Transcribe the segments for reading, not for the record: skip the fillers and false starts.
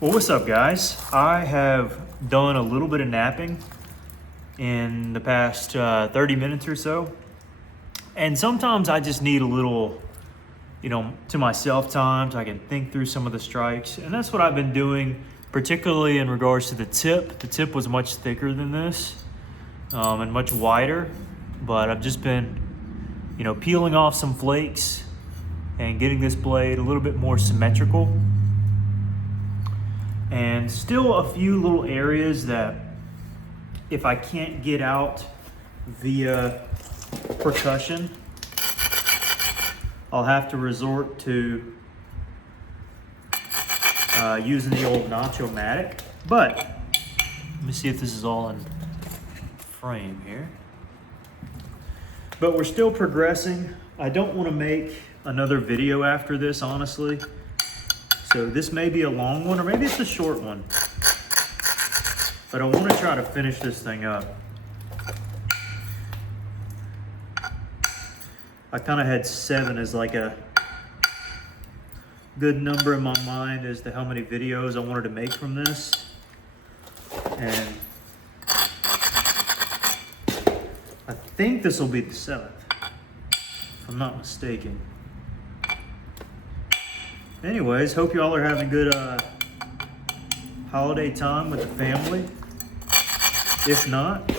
Well, what's up, guys? I have done a little bit of napping in the past 30 minutes or so. And sometimes I just need a little, to myself time so I can think through some of the strikes. And that's what I've been doing, particularly in regards to the tip. The tip was much thicker than this and much wider, but I've just been, peeling off some flakes and getting this blade a little bit more symmetrical. And still a few little areas that if I can't get out via percussion, I'll have to resort to using the old Nacho-matic. But let me see if this is all in frame here. But we're still progressing. I don't want to make another video after this, honestly. So this may be a long one, or maybe it's a short one. But I want to try to finish this thing up. I kind of had 7 as like a good number in my mind as to how many videos I wanted to make from this. And I think this will be the 7th, if I'm not mistaken. Anyways, hope y'all are having good holiday time with the family. If not,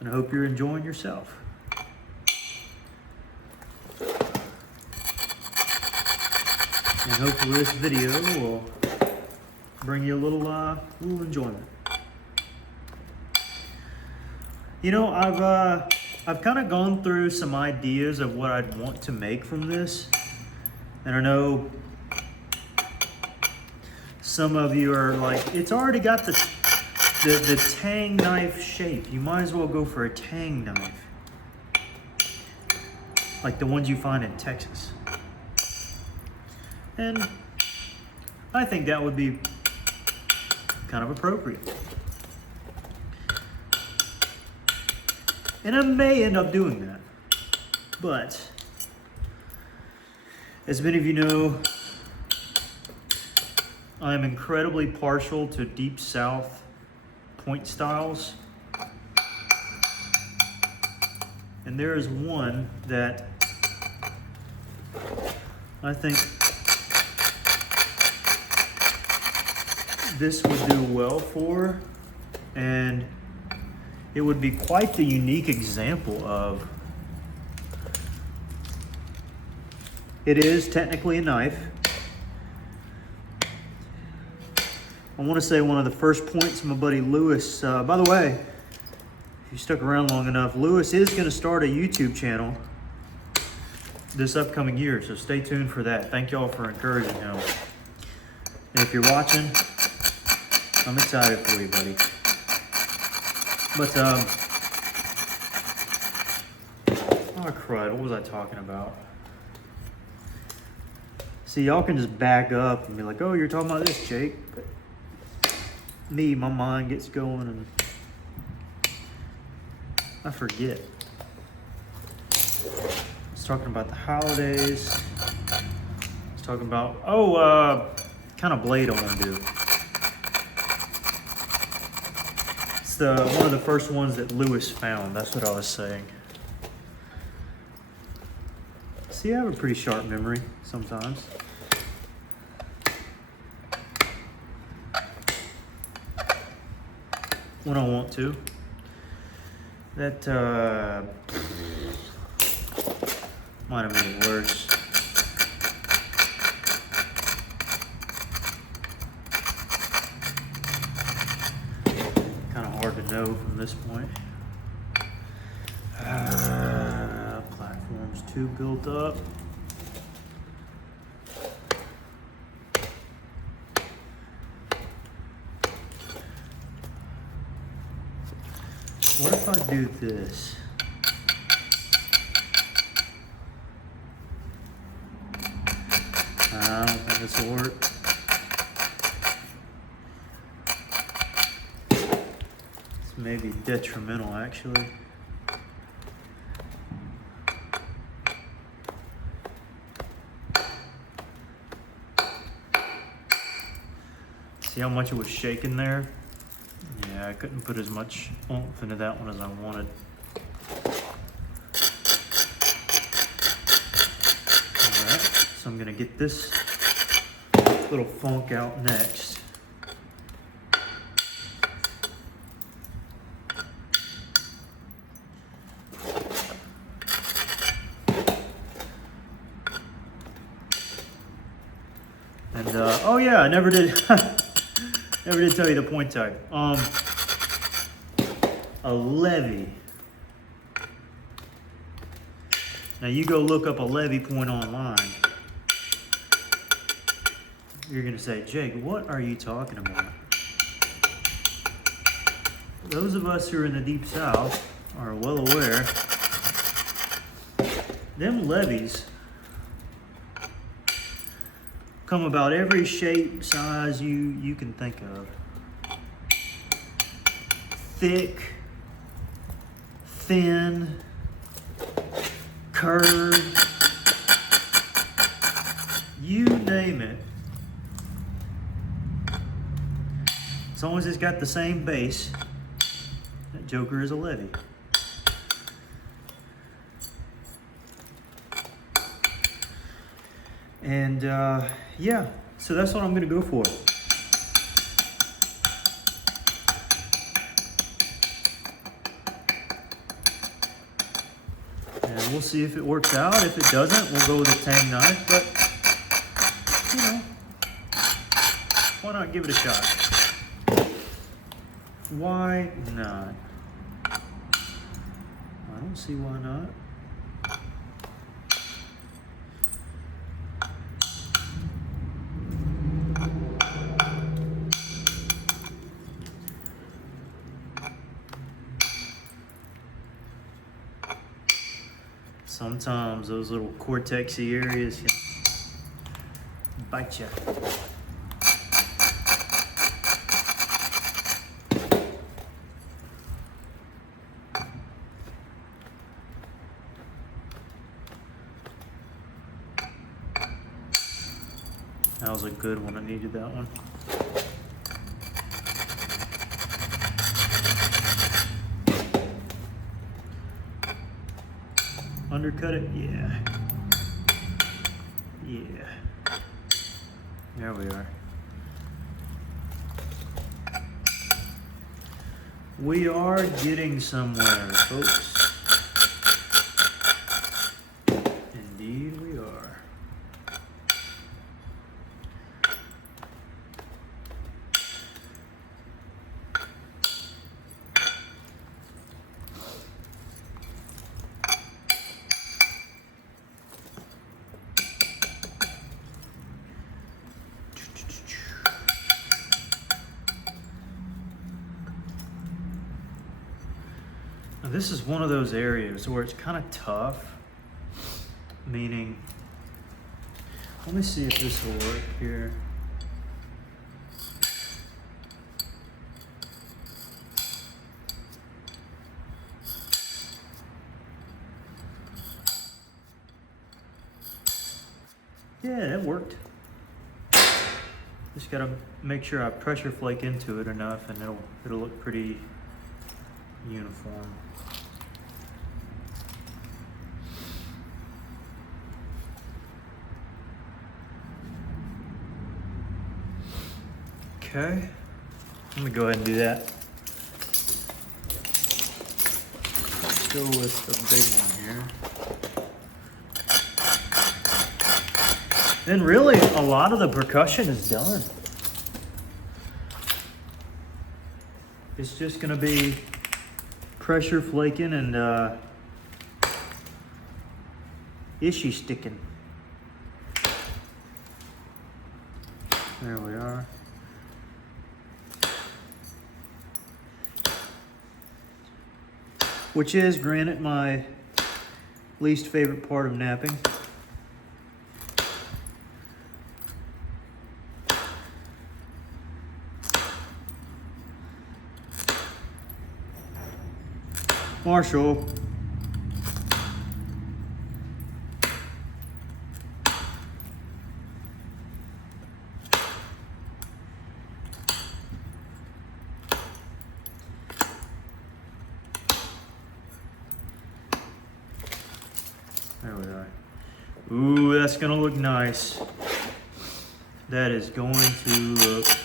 and I hope you're enjoying yourself. And hopefully this video will bring you a little enjoyment. I've kind of gone through some ideas of what I'd want to make from this. And I know some of you are like, it's already got the tang knife shape. You might as well go for a tang knife. Like the ones you find in Texas. And I think that would be kind of appropriate. And I may end up doing that. But as many of you know, I am incredibly partial to deep south point styles. And there is one that I think this would do well for, and it would be quite the unique example of. It is technically a knife. I want to say one of the first points my buddy Lewis, by the way, if you stuck around long enough, Lewis is going to start a YouTube channel this upcoming year, so stay tuned for that. Thank y'all for encouraging him. And if you're watching, I'm excited for you, buddy. But, oh crud, what was I talking about? See, y'all can just back up and be like, oh, you're talking about this, Jake. But me, my mind gets going and I forget. I was talking about the holidays. I was talking about, kind of blade I want to do. It's one of the first ones that Lewis found. That's what I was saying. See, I have a pretty sharp memory sometimes. When I want to. That might have made it worse. Kind of hard to know from this point. Platform's too built up. What if I do this? I don't think this will work. This may be detrimental, actually. See how much it was shaking there? Yeah, I couldn't put as much oomph into that one as I wanted. Alright, so I'm gonna get this little funk out next. And oh yeah, I never did never did tell you the point type. A Levy. Now you go look up a Levy point online. You're gonna say, Jake, what are you talking about? Those of us who are in the deep south are well aware. Them levies come about every shape, size you can think of. Thick, thin, curved, you name it. As long as it's got the same base, that joker is a Levy. And yeah, so that's what I'm gonna go for. And we'll see if it works out. If it doesn't, we'll go with a tang knife, but you know, why not give it a shot? Why not? I don't see why not. Sometimes those little cortexy areas can bite you. That was a good one. I needed that one. Undercut it? Yeah. Yeah. There we are. We are getting somewhere, folks. Indeed we are. This is one of those areas where it's kind of tough, meaning, let me see if this will work here. Yeah, it worked. Just gotta make sure I pressure flake into it enough and it'll look pretty uniform. Okay, let me go ahead and do that. Let's go with the big one here. And really, a lot of the percussion is done. It's just gonna be pressure flaking and ishy sticking. There we are. Which is, granted, my least favorite part of napping. Marshall. gonna look nice. That is going to look nice.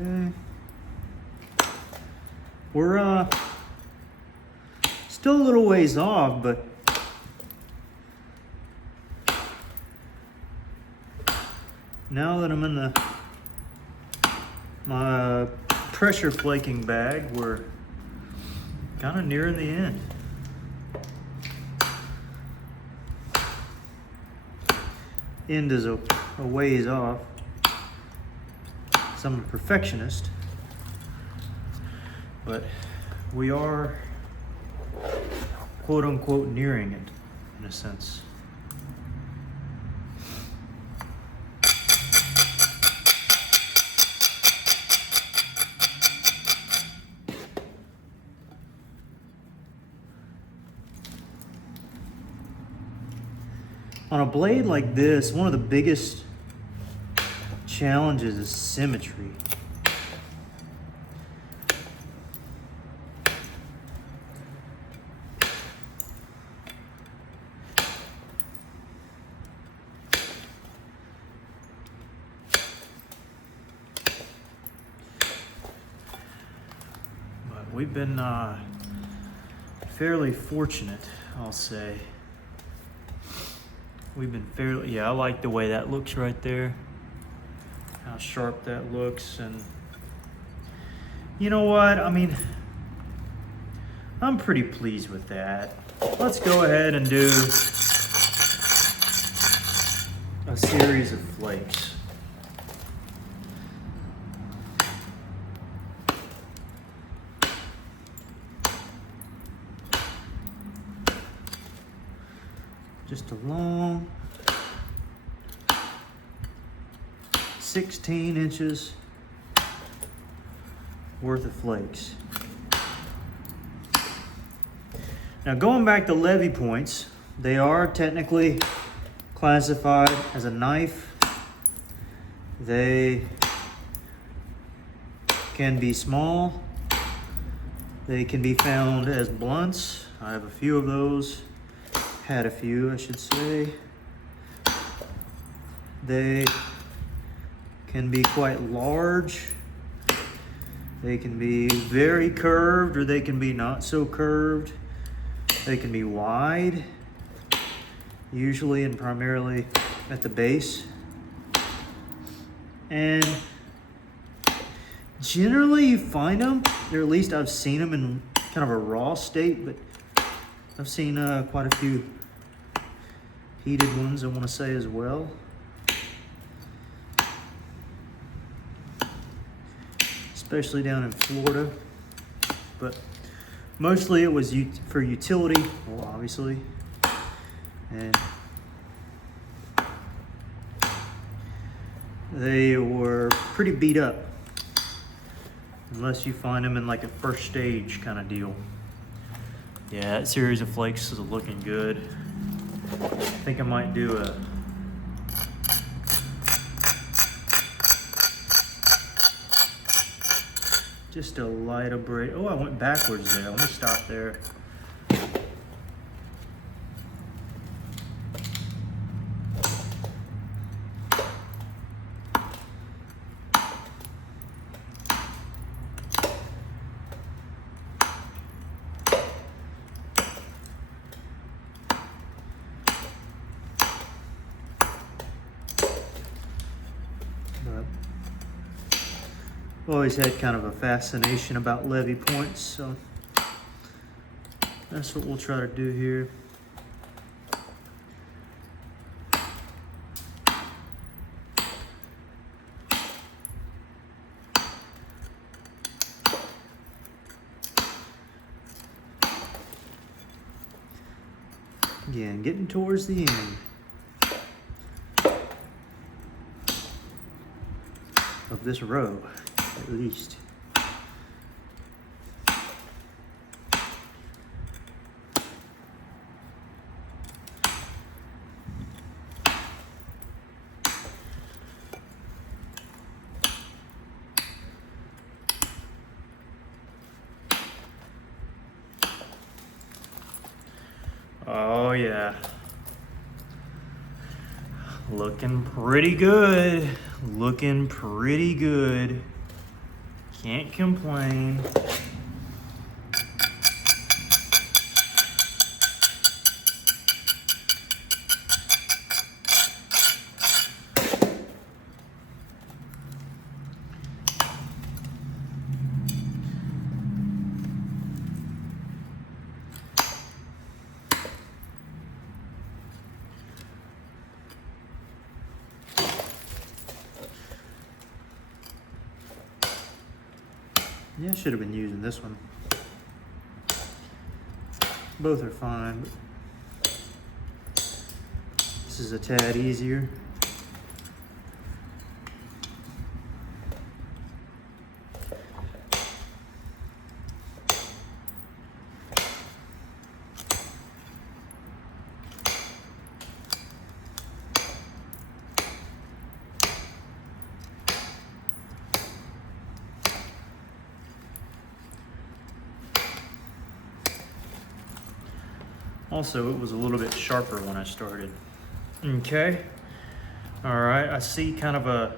Okay. We're still a little ways off, but now that I'm in my pressure flaking bag, we're kind of nearing the end. End is a ways off. So I'm a perfectionist, but we are quote unquote nearing it in a sense. On a blade like this, one of the biggest challenges is symmetry. But we've been fairly fortunate, I'll say. We've been fairly, yeah, I like the way that looks right there. How sharp that looks. And you know what? I mean, I'm pretty pleased with that. Let's go ahead and do a series of flakes. Just a long 16 inches worth of flakes. Now going back to Levy points, they are technically classified as a knife. They can be small. They can be found as blunts. I have a few of those. Had a few, I should say. They can be quite large. They can be very curved, or they can be not so curved. They can be wide, usually and primarily at the base. And generally you find them, or at least I've seen them in kind of a raw state, but I've seen quite a few heated ones, I want to say, as well. Especially down in Florida. But mostly it was for utility, well, obviously. And they were pretty beat up. Unless you find them in like a first stage kind of deal. Yeah, that series of flakes is looking good. I think I might do just a light abrade. Oh, I went backwards there. Let me stop there. Always had kind of a fascination about Levy points, so that's what we'll try to do here. Again, getting towards the end of this row, at least. Oh yeah, looking pretty good, looking pretty good. Can't complain. Yeah, I should have been using this one. Both are fine, but this is a tad easier. Also, it was a little bit sharper when I started. Okay. All right, I see kind of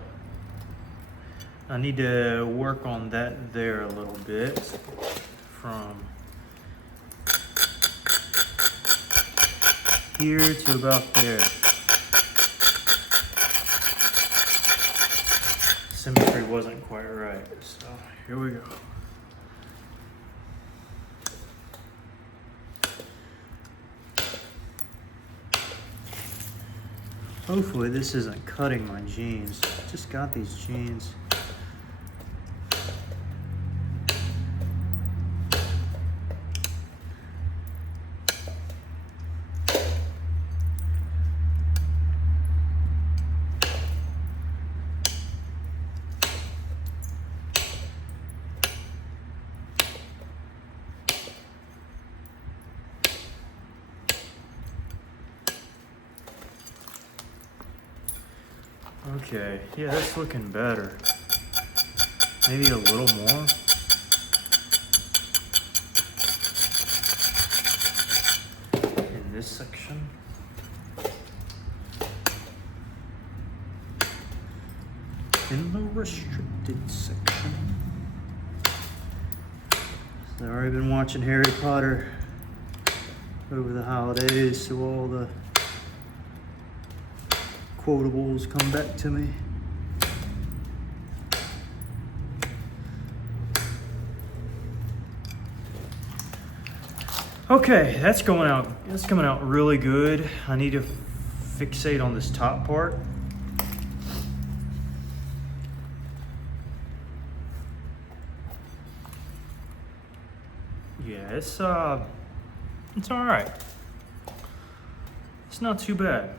I need to work on that there a little bit from here to about there. Symmetry wasn't quite right, so here we go. Hopefully this isn't cutting my jeans. Just got these jeans. Okay, yeah, that's looking better. Maybe a little more. In this section. In the restricted section. So I've already been watching Harry Potter over the holidays, so all the quotables come back to me. Okay, that's going out. That's coming out really good. I need to fixate on this top part. Yeah, it's all right. It's not too bad.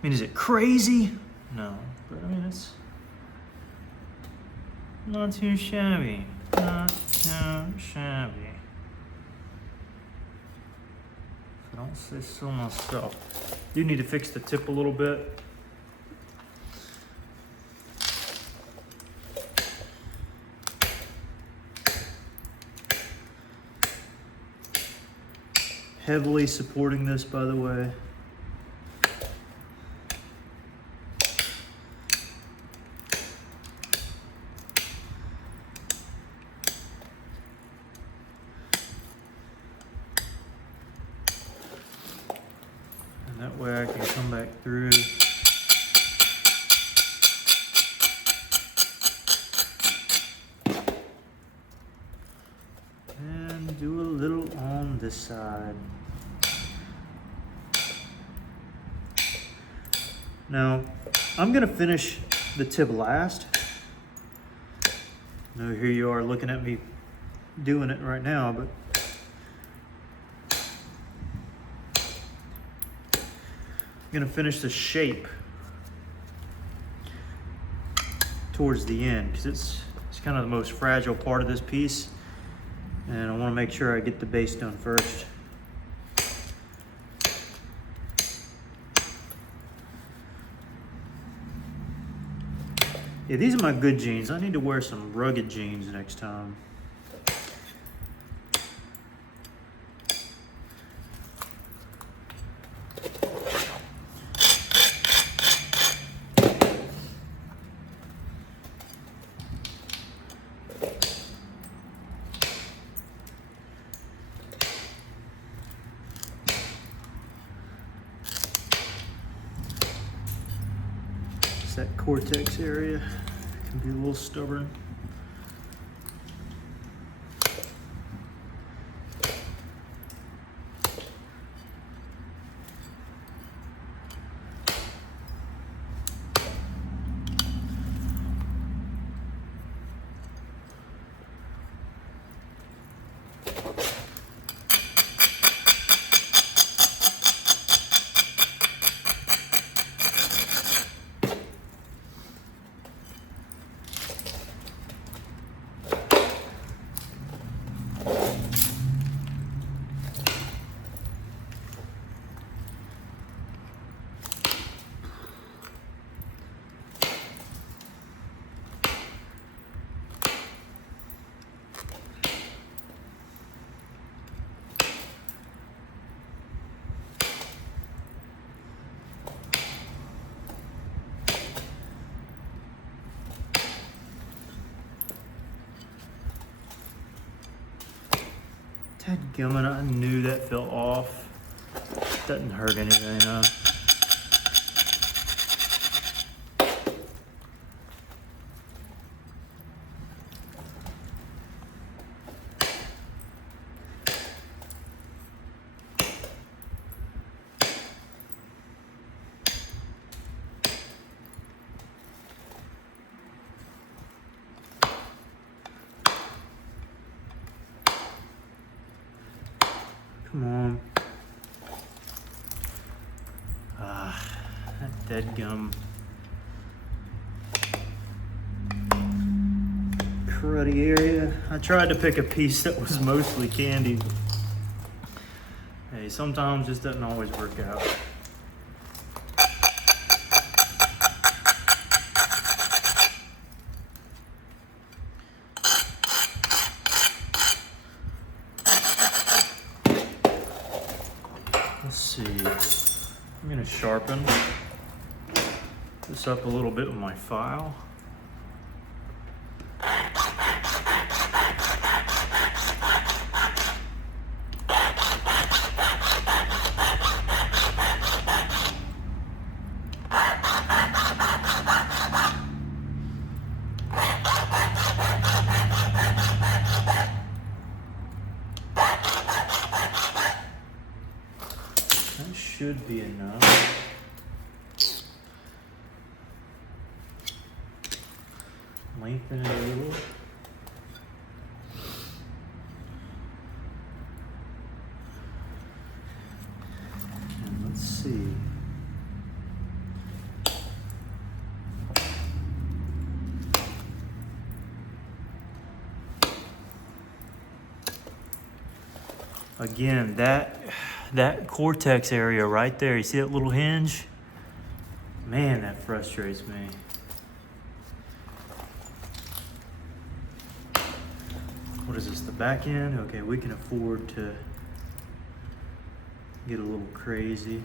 I mean, is it crazy? No, but I mean, it's not too shabby. Not too shabby. If I don't say so myself. Do need to fix the tip a little bit. Heavily supporting this, by the way. That way I can come back through. And do a little on this side. Now, I'm gonna finish the tip last. Now here you are looking at me doing it right now, but gonna finish the shape towards the end because it's kind of the most fragile part of this piece, and I want to make sure I get the base done first. Yeah, these are my good jeans. I need to wear some rugged jeans next time. That cortex area can be a little stubborn. Dadgummit, I knew that fell off. Doesn't hurt anything, huh? Come on. That dadgum cruddy area. I tried to pick a piece that was mostly candy. Hey, sometimes this doesn't always work out. Let's see, I'm gonna sharpen this up a little bit with my file. That should be enough. Lengthen it a little. And let's see. Again, that cortex area right there, you see that little hinge? Man, that frustrates me. What is this, the back end? Okay, we can afford to get a little crazy.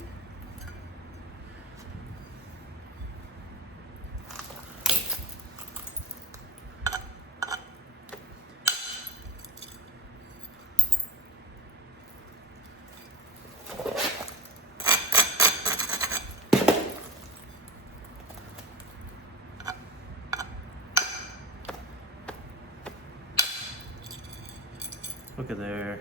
Look at there.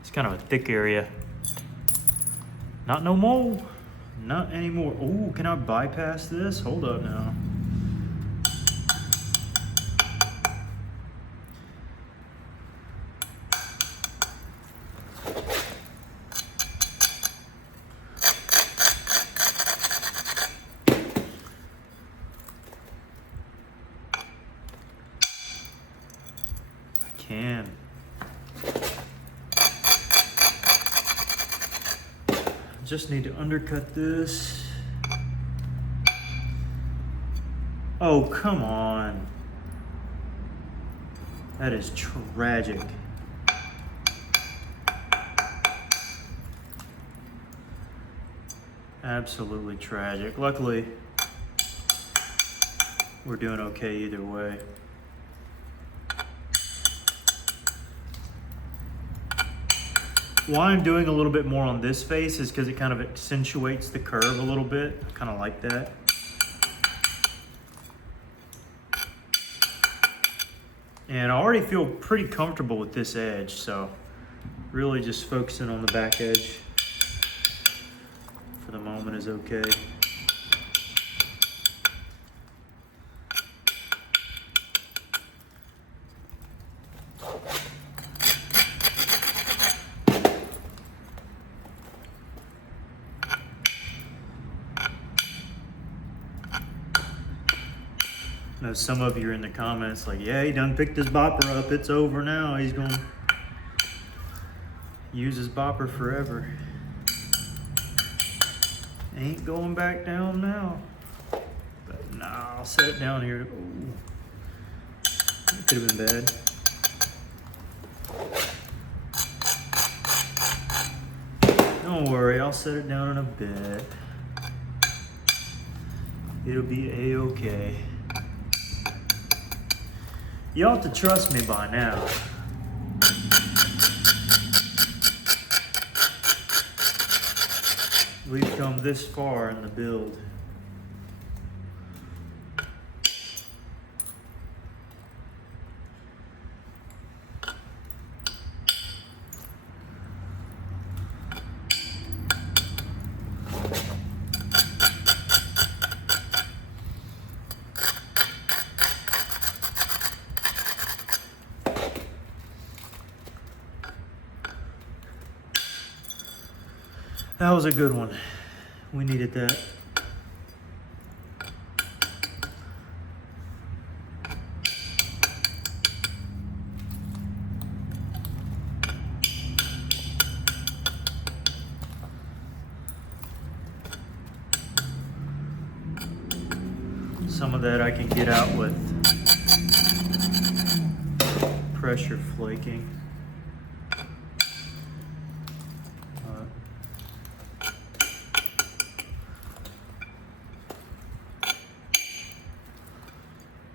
It's kind of a thick area. Not no more. Not anymore. Oh, can I bypass this? Hold up now. can. Just need to undercut this. Oh, come on. That is tragic. Absolutely tragic. Luckily, we're doing okay either way. Why I'm doing a little bit more on this face is because it kind of accentuates the curve a little bit. I kind of like that. And I already feel pretty comfortable with this edge, so really just focusing on the back edge for the moment is okay. I know some of you are in the comments like, yeah, he done picked his bopper up. It's over now. He's going to use his bopper forever. Ain't going back down now. But nah, I'll set it down here. Ooh. That could have been bad. Don't worry, I'll set it down in a bit. It'll be a-okay. You ought to trust me by now. We've come this far in the build. That was a good one. We needed that. Some of that I can get out with pressure flaking.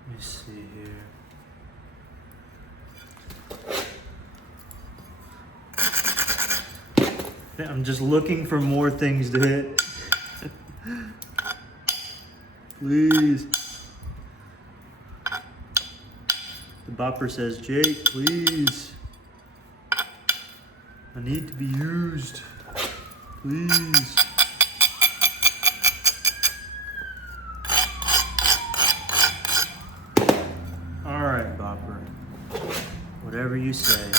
Let me see here. I'm just looking for more things to hit. Please. The bopper says, Jake, please. I need to be used. Please. All right, bopper. Whatever you say.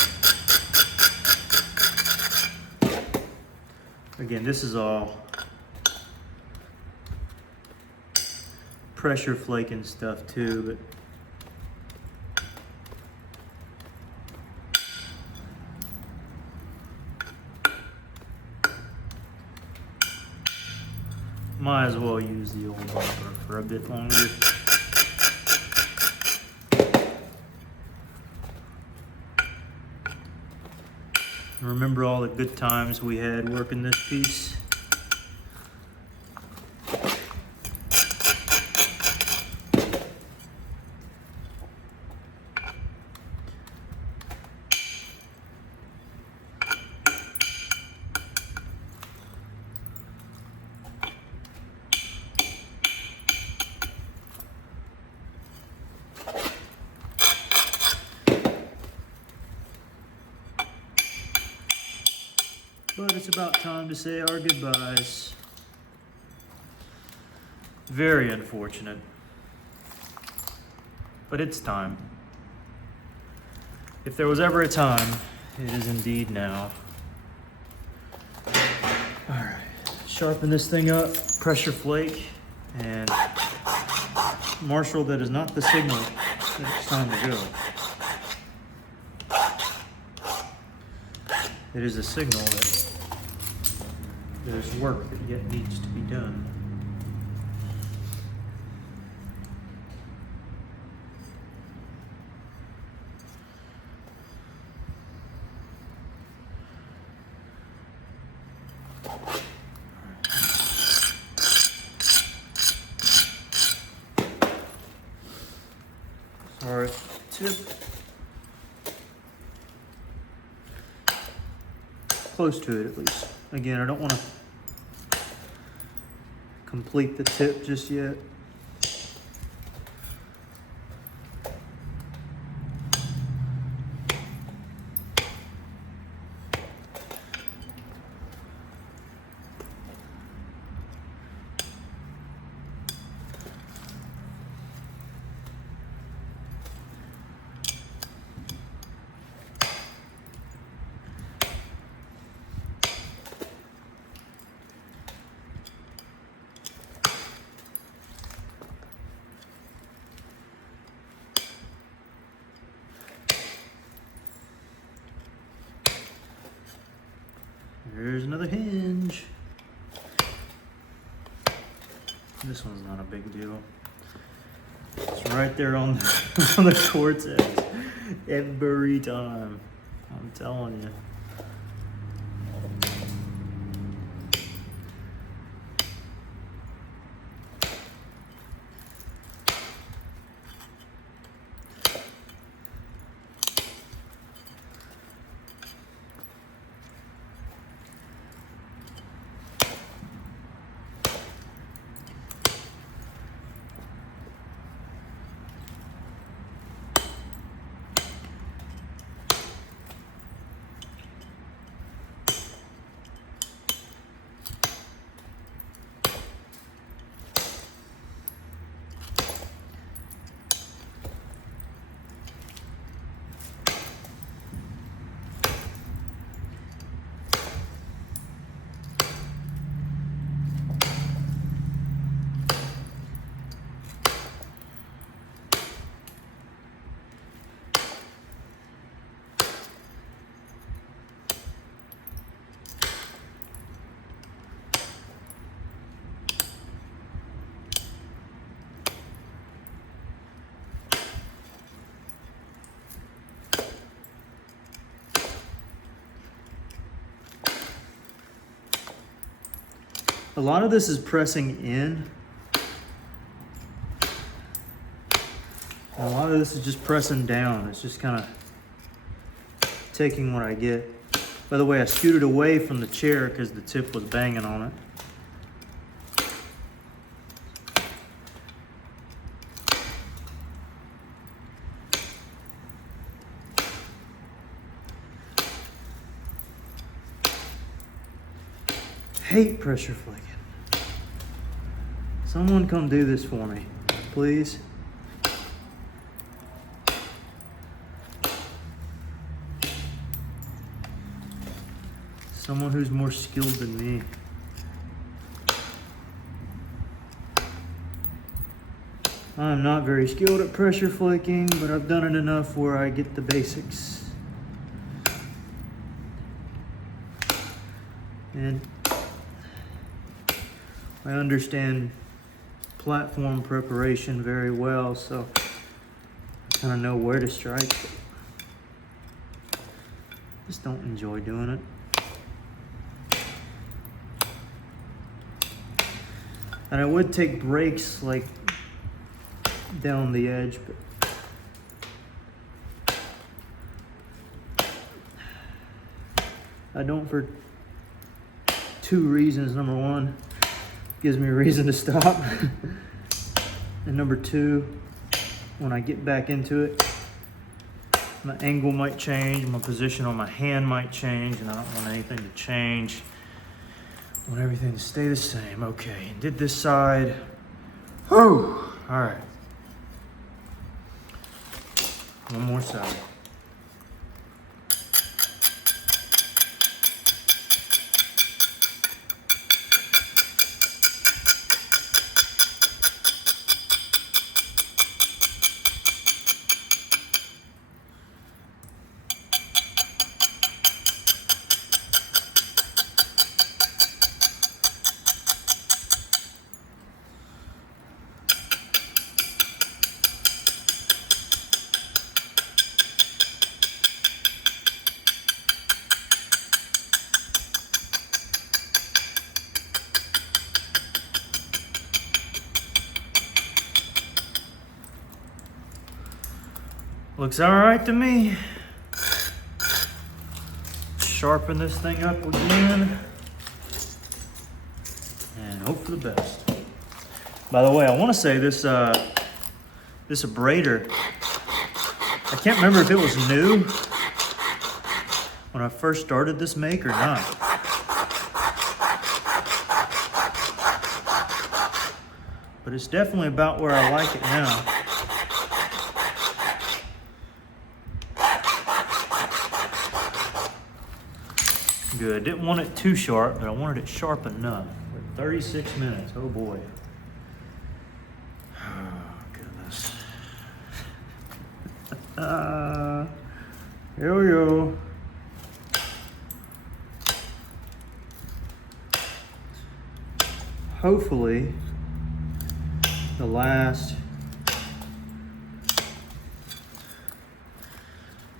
Again, this is all pressure flaking stuff too, but might as well use the old bopper for a bit longer. Remember all the good times we had working this piece? But it's about time to say our goodbyes. Very unfortunate. But it's time. If there was ever a time, it is indeed now. Alright, sharpen this thing up, pressure flake, and Marshall, that is not the signal that it's time to go. it is a signal that there's work that yet needs to be done. All right, tip. Close to it at least. Again, I don't want to complete the tip just yet. There's another hinge. This one's not a big deal. It's right there on the, on the cortex every time. I'm telling you. A lot of this is pressing in. And a lot of this is just pressing down. It's just kind of taking what I get. By the way, I scooted away from the chair because the tip was banging on it. Hate pressure flaking. Someone come do this for me, please. Someone who's more skilled than me. I'm not very skilled at pressure flaking, but I've done it enough where I get the basics. And I understand platform preparation very well, so I kind of know where to strike. Just don't enjoy doing it. And I would take breaks like down the edge, but I don't for two reasons. Number one, gives me a reason to stop. And number two, when I get back into it, my angle might change, my position on my hand might change, and I don't want anything to change. I want everything to stay the same. Okay, and did this side. Whew, all right. One more side. Looks all right to me. Sharpen this thing up again and hope for the best. By the way, I want to say this abrader, I can't remember if it was new when I first started this make or not. But it's definitely about where I like it now. Good. Didn't want it too sharp, but I wanted it sharp enough. For 36 minutes. Oh boy. Oh goodness. Here we go. Hopefully, the last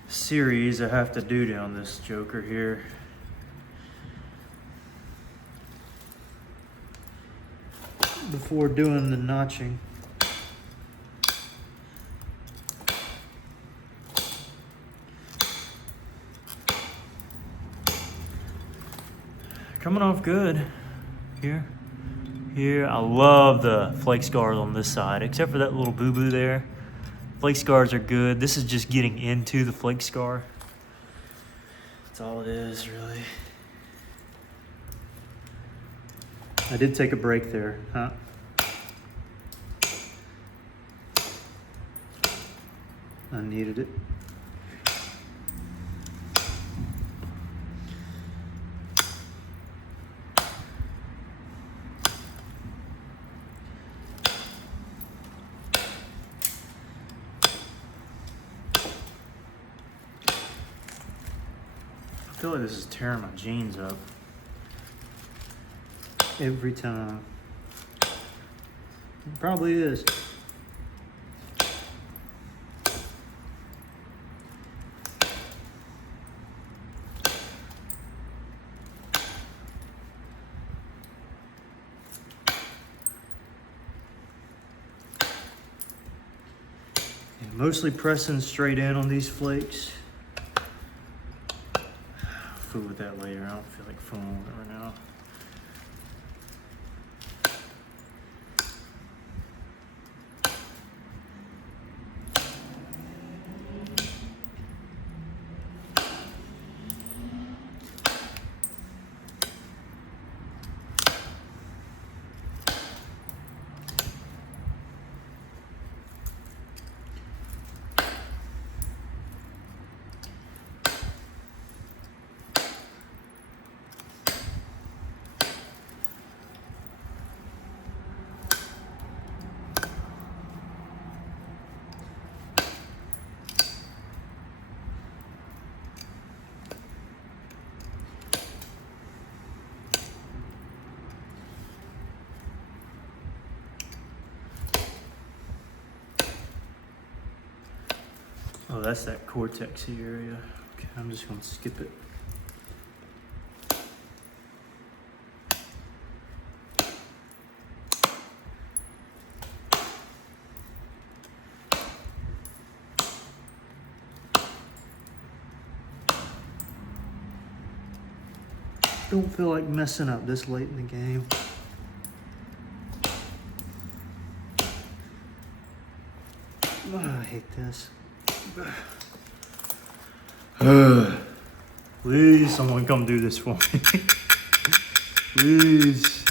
series I have to do on this joker here. Before doing the notching. Coming off good here. I love the flake scars on this side, except for that little boo-boo there. Flake scars are good. This is just getting into the flake scar. That's all it is, really. I did take a break there, huh? I needed it. I feel like this is tearing my jeans up. Every time. It probably is. And mostly pressing straight in on these flakes. I'll fool with that later. I don't feel like fooling with it right now. Oh, that's that cortex area. Okay, I'm just gonna skip it. Don't feel like messing up this late in the game. Oh, I hate this. Please, someone come do this for me. Please.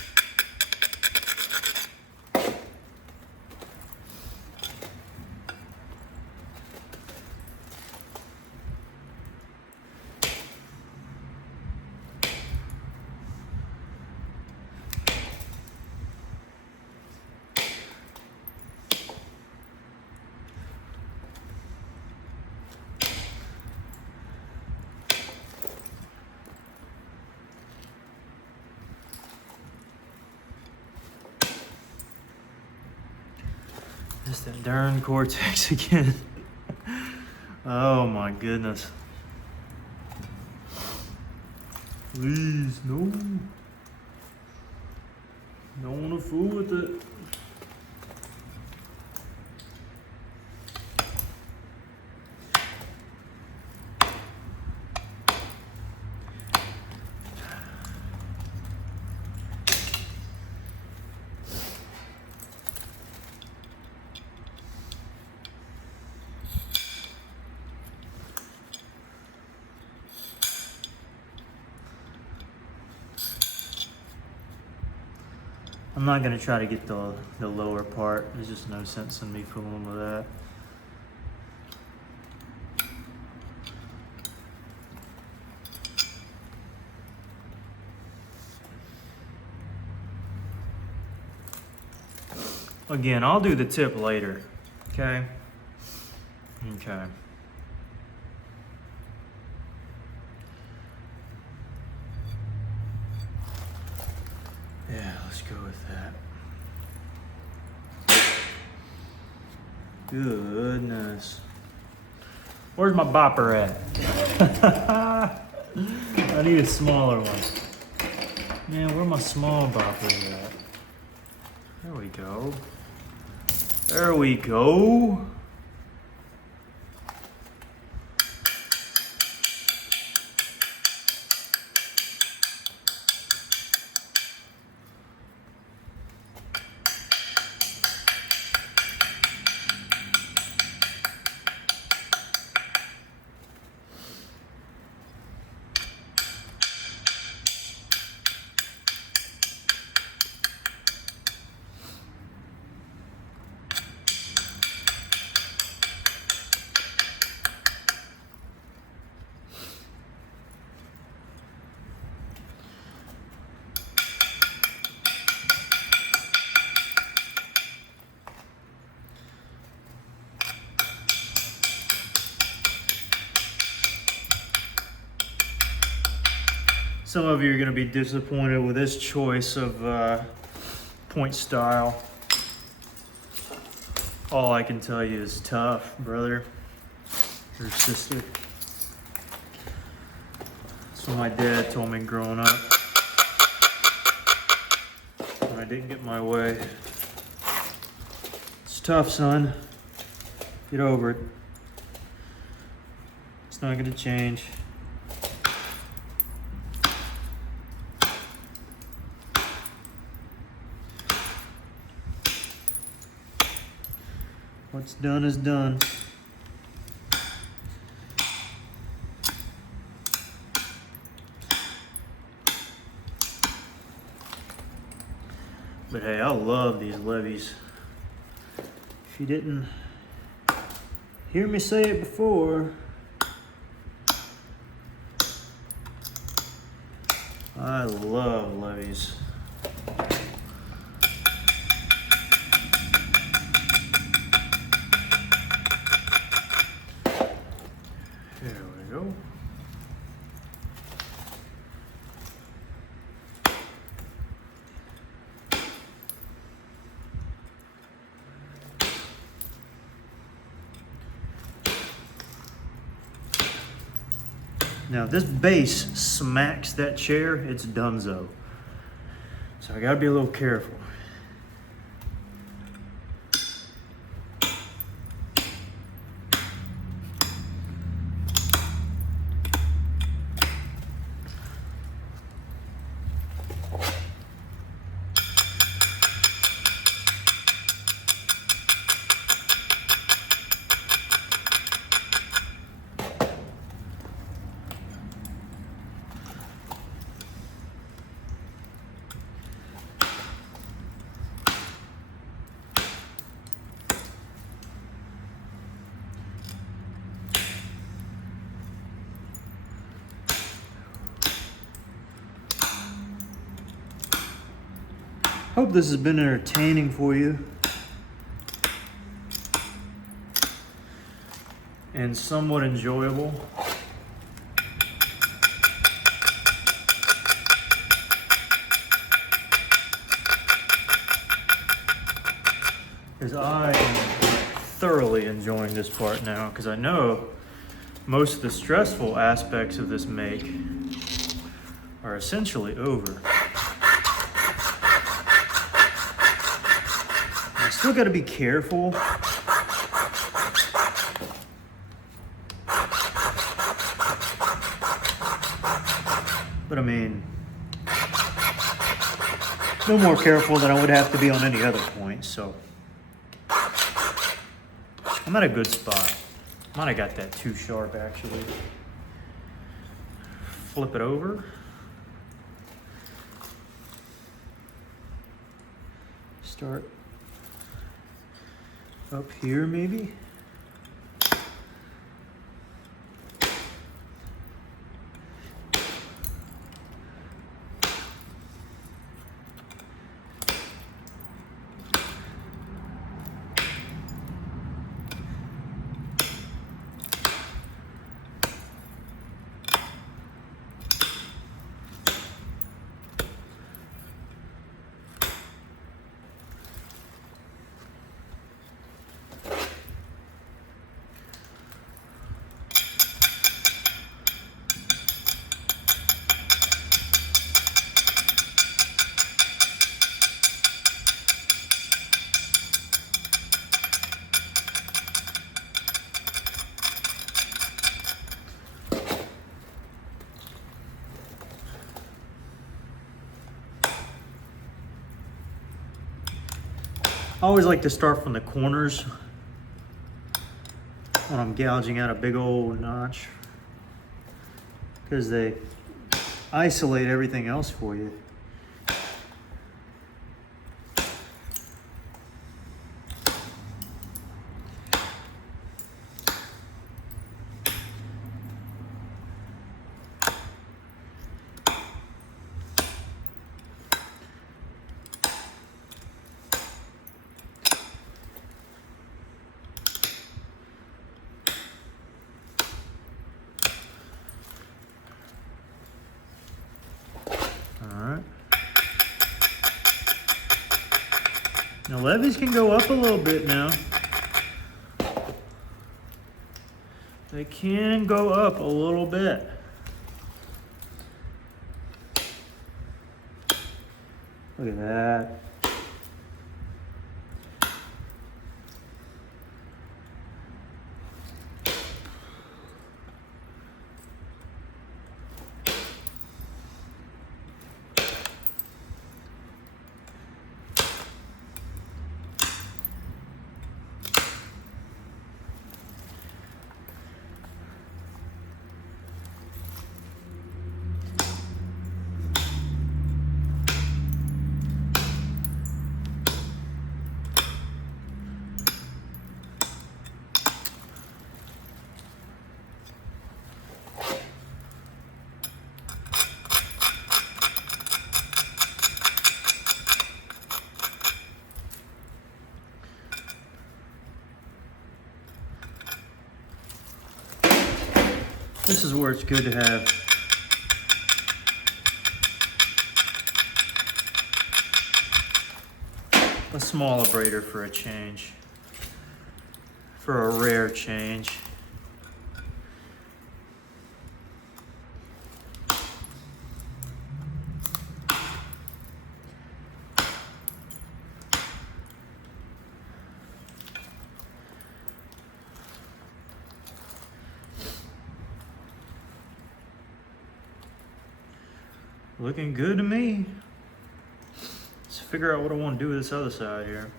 It's that darn cortex again. Oh my goodness. Please, no. Don't wanna fool with it. I'm not gonna try to get the lower part. There's just no sense in me fooling with that. Again, I'll do the tip later, okay? Okay. Yeah, let's go with that. Goodness. Where's my bopper at? I need a smaller one. Man, where my small bopper at? There we go. There we go. Some of you are going to be disappointed with this choice of point style. All I can tell you is tough, brother or sister. That's what my dad told me growing up when I didn't get my way. It's tough, son. Get over it. It's not going to change. What's done is done. But hey, I love these levies. If you didn't hear me say it before, I love levies. Now, if this base smacks that chair, it's donezo. So I gotta be a little careful. Hope this has been entertaining for you and somewhat enjoyable. Because I am thoroughly enjoying this part now, because I know most of the stressful aspects of this make are essentially over. Still got to be careful. But I mean, no more careful than I would have to be on any other point, so I'm at a good spot. Might have got that too sharp actually. Flip it over. Start up here maybe. I always like to start from the corners when I'm gouging out a big old notch, because they isolate everything else for you. Now levies can go up a little bit now. They can go up a little bit. Look at that. This is where it's good to have a small abrader for a change, for a rare change. Looking good to me. Let's figure out what I want to do with this other side here.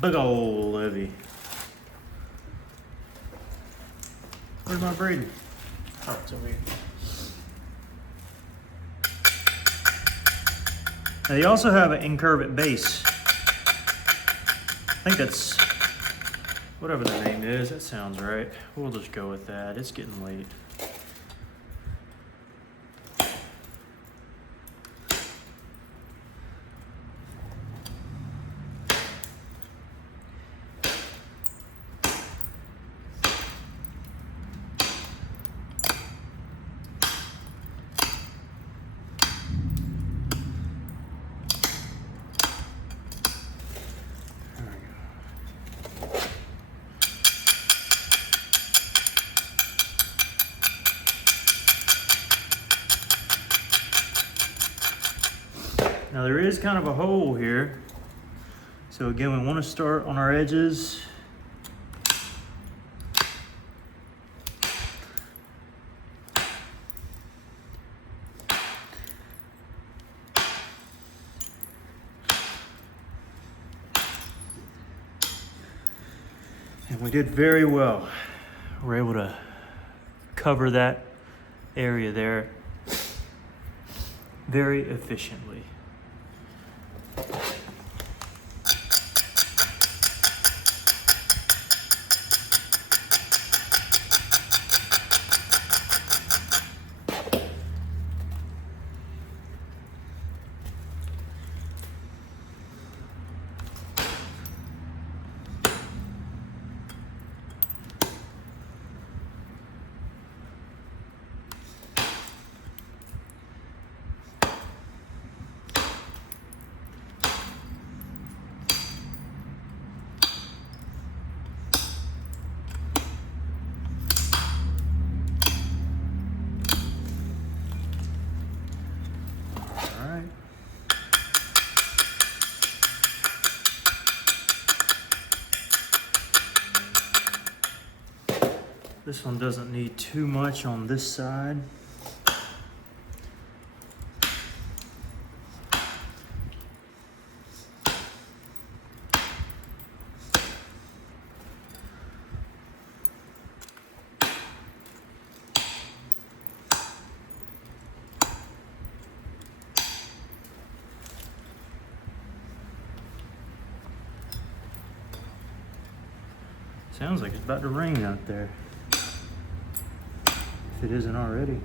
Big ol' Levy. Where's my braiding? Oh, it's over here. Now they also have an incurved base. I think that's whatever the name is. That sounds right. We'll just go with that. It's getting late. Now there is kind of a hole here. So again, we want to start on our edges. And we did very well. We're able to cover that area there very efficiently. This one doesn't need too much on this side. Sounds like it's about to rain out there. If it isn't already.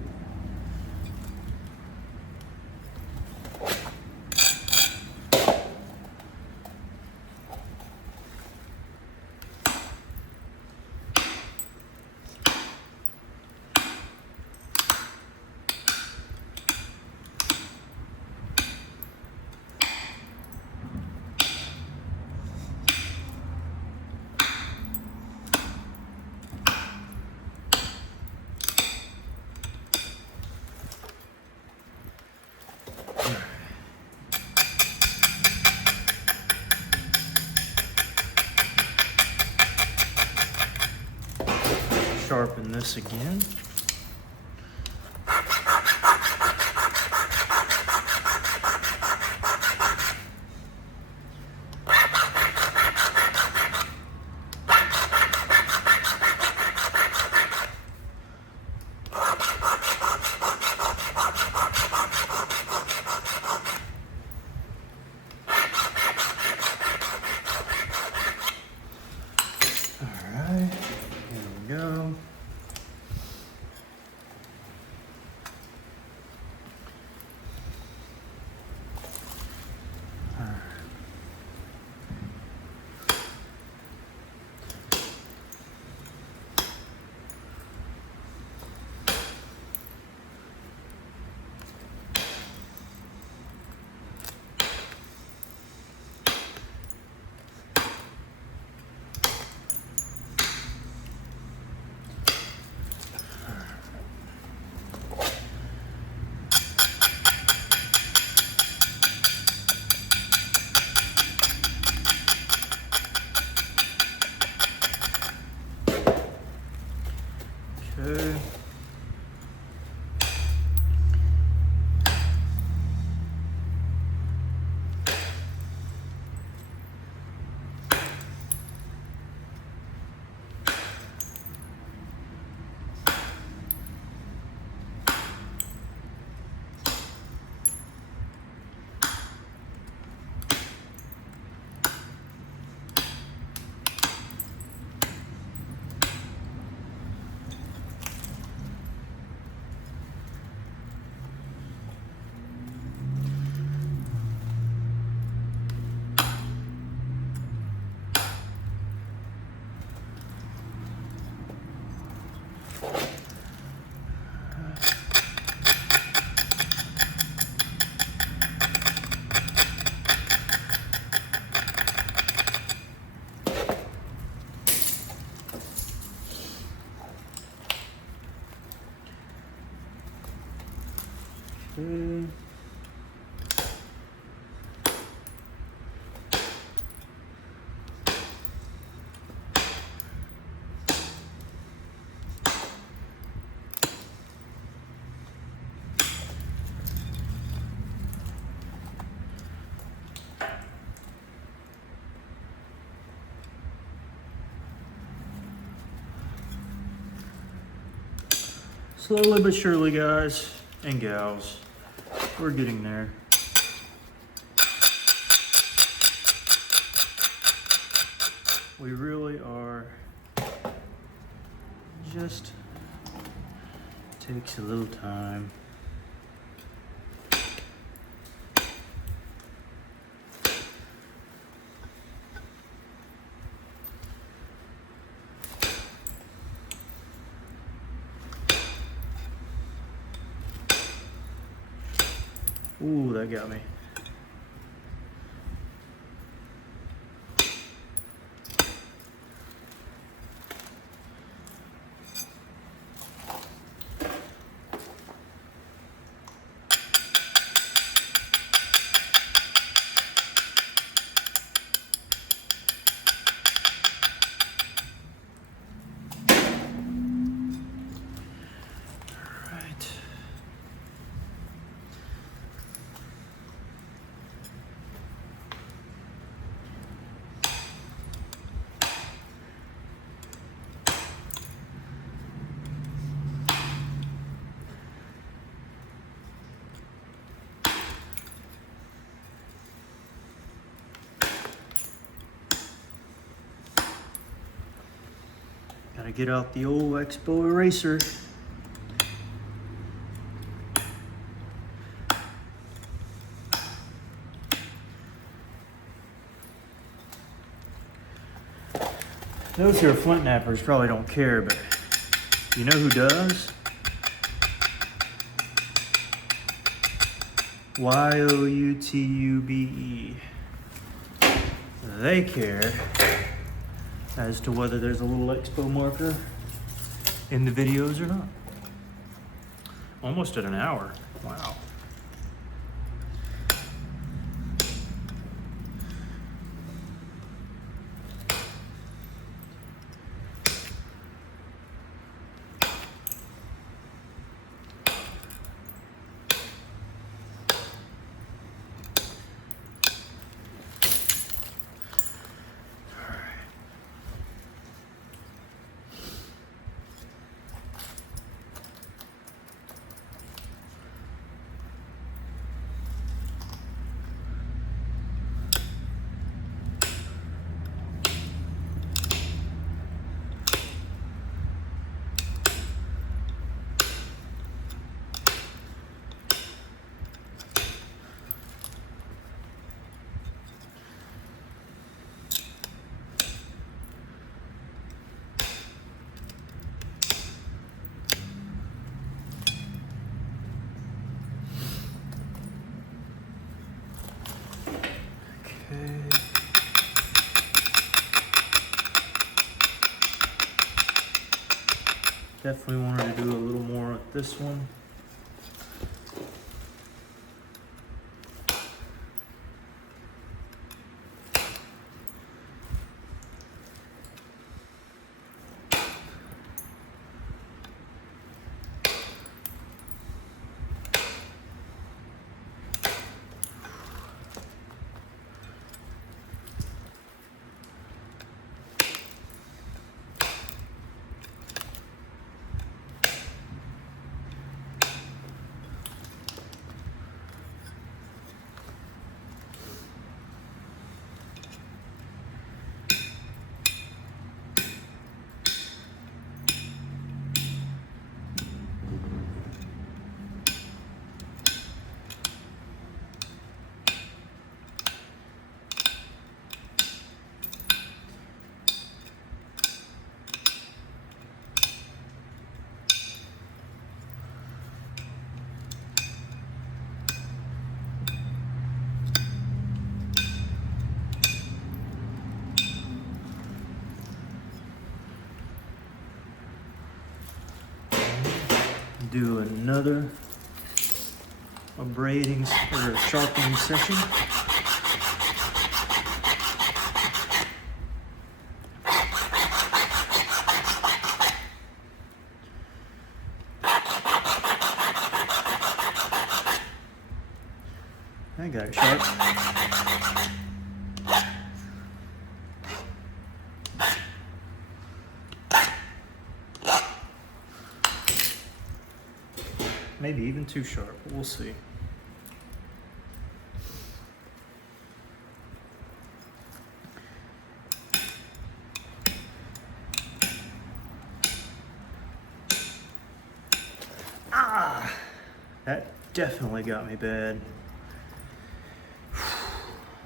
Sharpen this again. Okay. Slowly but surely, guys and gals, we're getting there. We really are. Just takes a little time. Ooh, that got me. Gotta get out the old Expo eraser. Those who are flint nappers probably don't care, but you know who does? YOUTUBE. They care as to whether there's a little expo marker in the videos or not. Almost at an hour. Wow. Definitely wanted to do a little more with this one. Do another abrading or sharpening session. I got it sharp. maybe even too sharp, but we'll see. Ah, that definitely got me bad.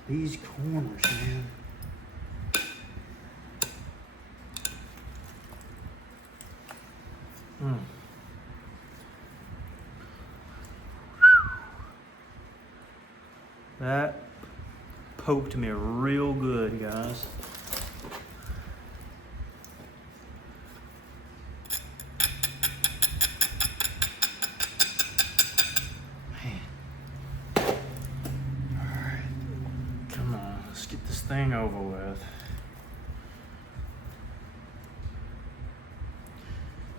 These corners, man. That poked me real good, guys. Man. All right. Come on, let's get this thing over with.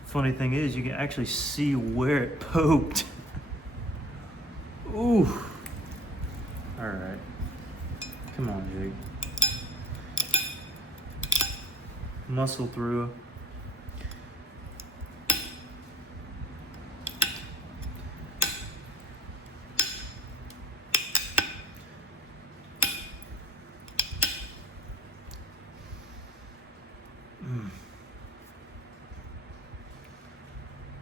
Funny thing is, you can actually see where it poked. Ooh. All right. Come on, Jake. Muscle through.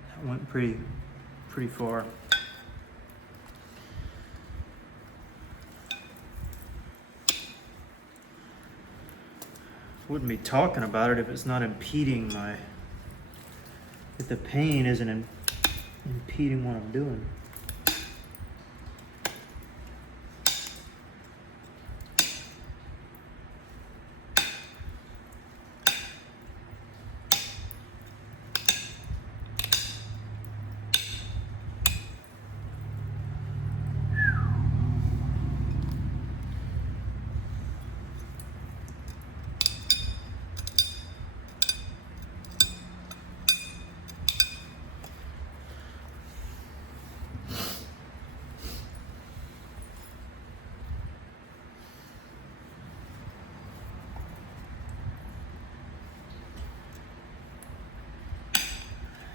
That went pretty far. Wouldn't be talking about it if it's not impeding if the pain isn't impeding what I'm doing.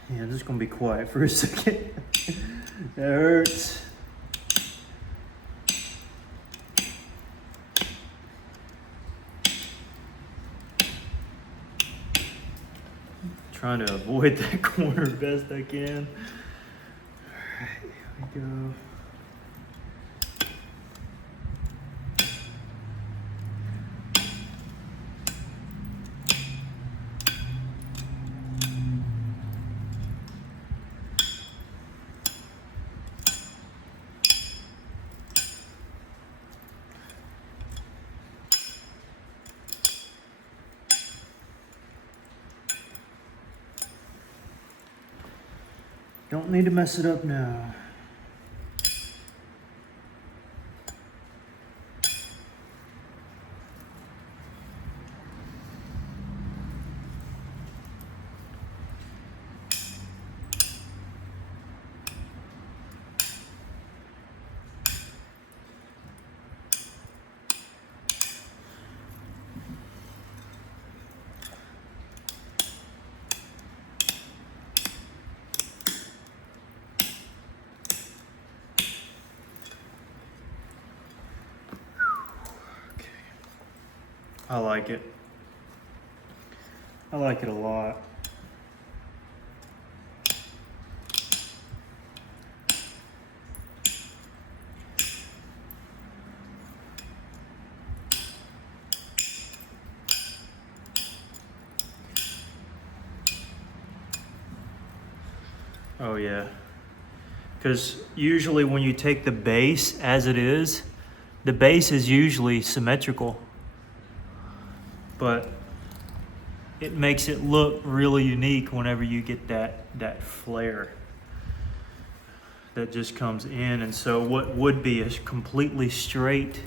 Yeah, I'm just gonna be quiet for a second. That hurts. Trying to avoid that corner best I can. All right, here we go. Don't need to mess it up now. I like it. I like it a lot. Oh yeah. Because usually when you take the base as it is, the base is usually symmetrical. But it makes it look really unique whenever you get that flare that just comes in. And so what would be a completely straight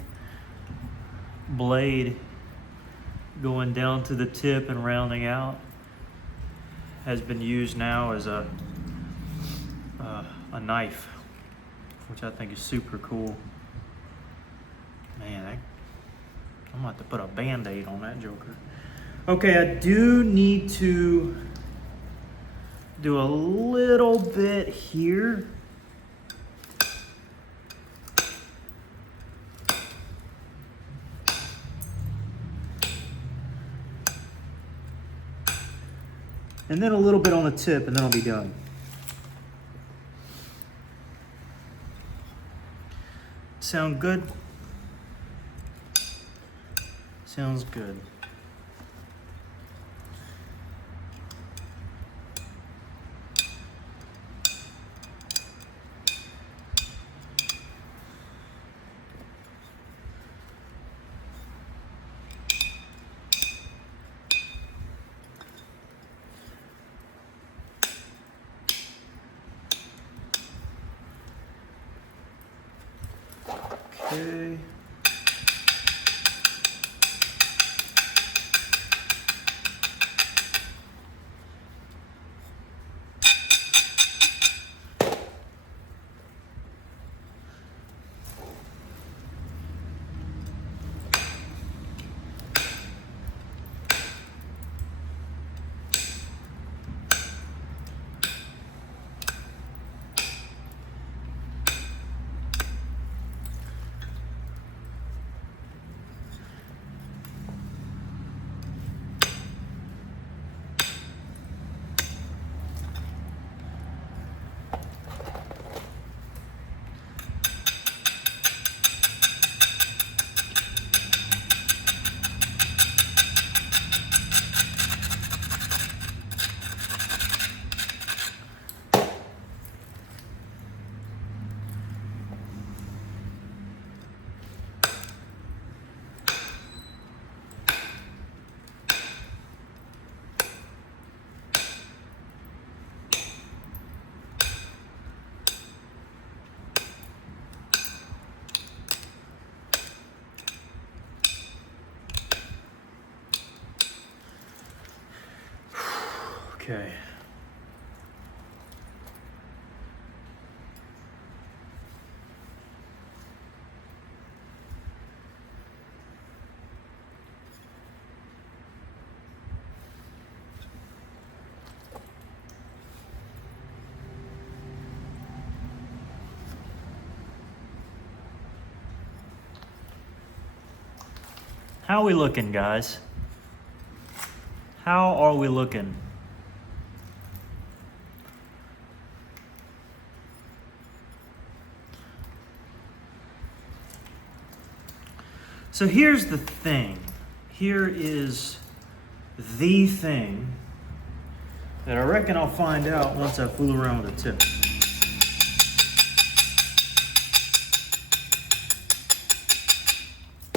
blade going down to the tip and rounding out has been used now as a knife, which I think is super cool. Man, I'm gonna have to put a Band-Aid on that joker. Okay, I do need to do a little bit here and then a little bit on the tip, and then I'll be done. Sound good? Sounds good. Okay. Okay. How are we looking, guys? How are we looking? So here's the thing. Here is the thing that I reckon I'll find out once I fool around with the tip.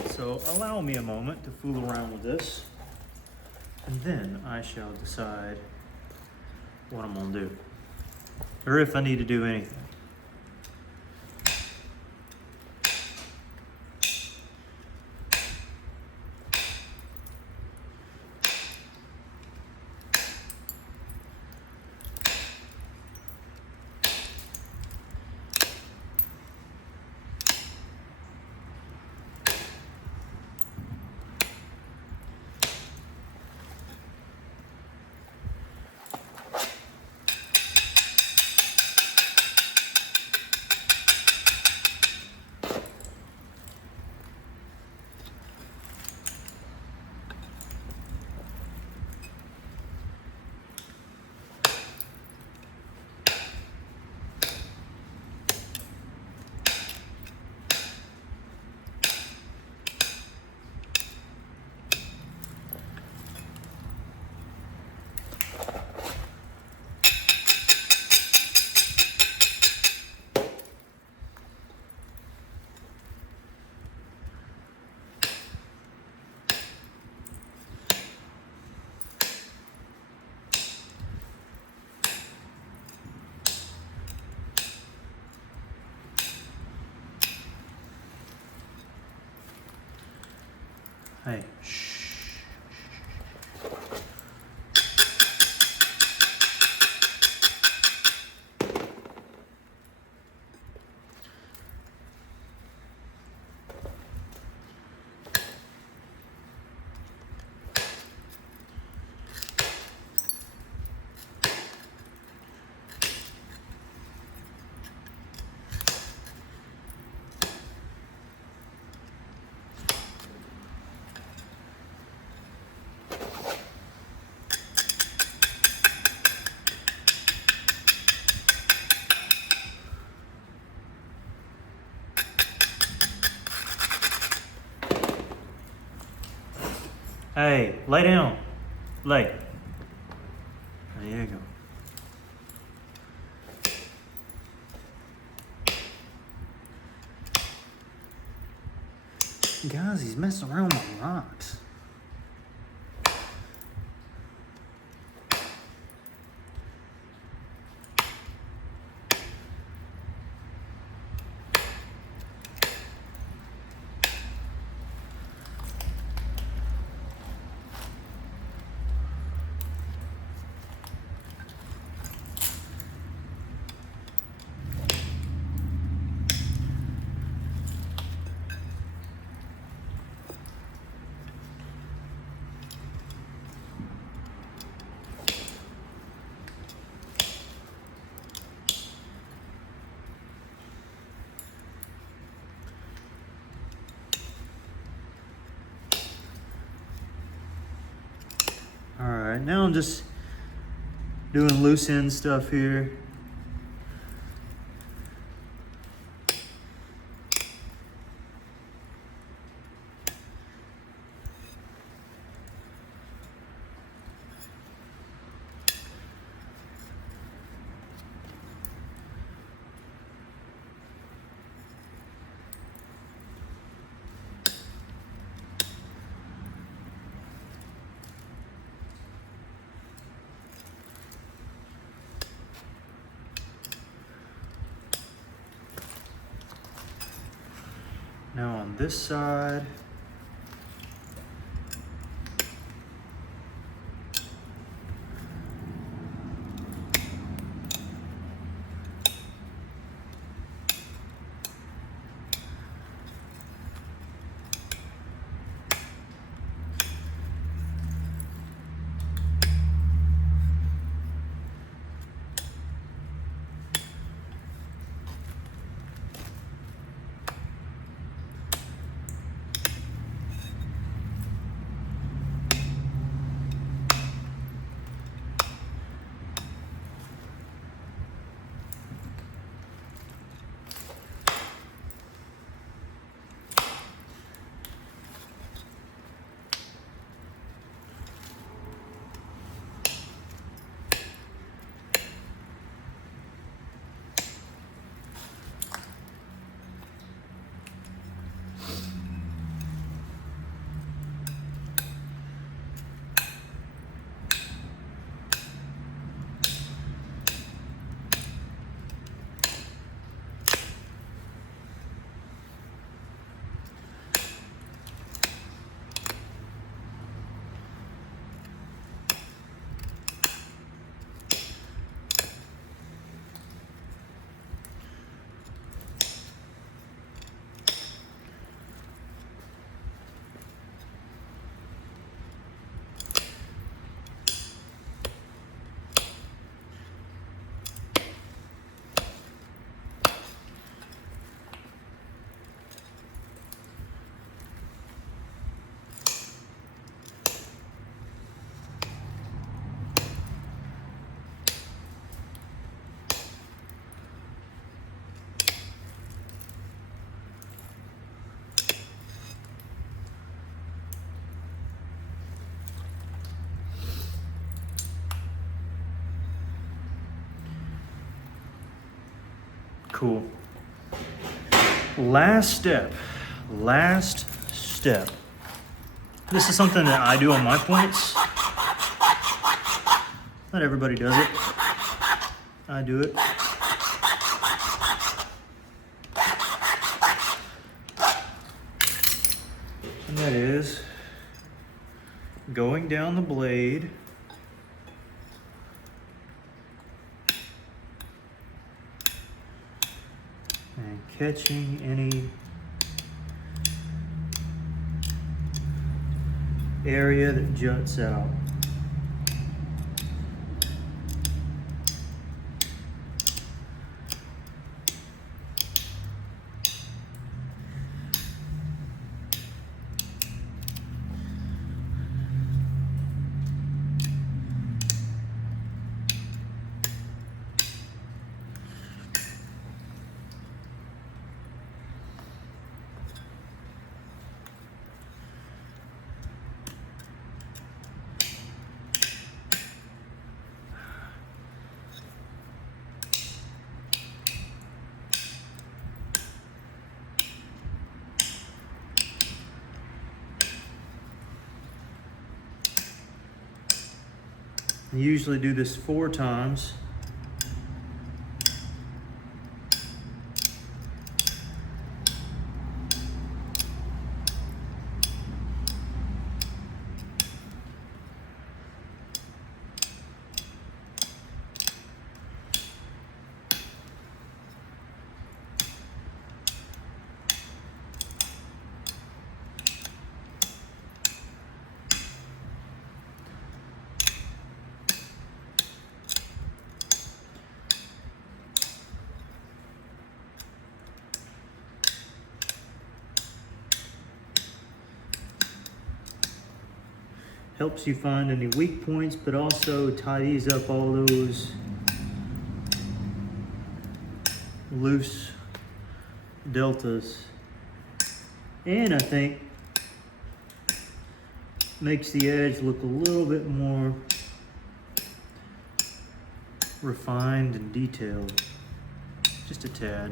So allow me a moment to fool around with this, and then I shall decide what I'm gonna do, or if I need to do anything. Hey, shh. Lay down. Lay. There you go. Guys, he's messing around with my rocks. All right, now I'm just doing loose end stuff here. Now on this side, cool. Last step. This is something that I do on my points. Not everybody does it. I do it. And that is going down the blade and catching any area that juts out. I usually do this 4 times. Helps you find any weak points, but also tidies up all those loose deltas. And I think makes the edge look a little bit more refined and detailed, just a tad.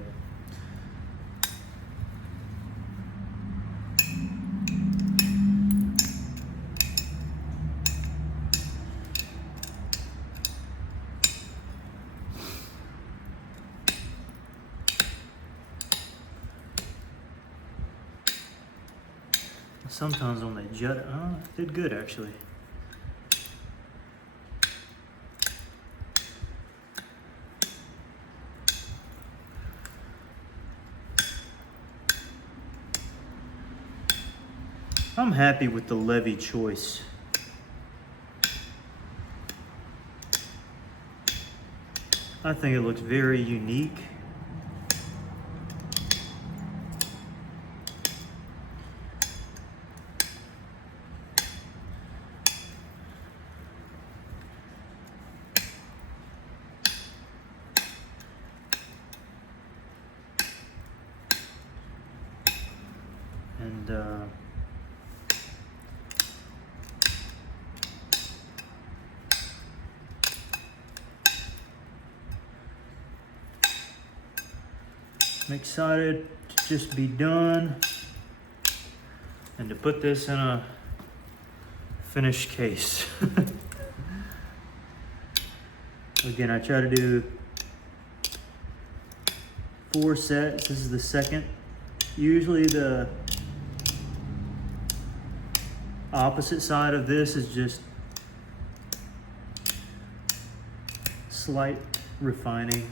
Sometimes when they jut it, oh, it did good actually. I'm happy with the Levy choice. I think it looks very unique. And I'm excited to just be done and to put this in a finished case. Again, I try to do 4 sets. This is the second. Usually the opposite side of this is just slight refining.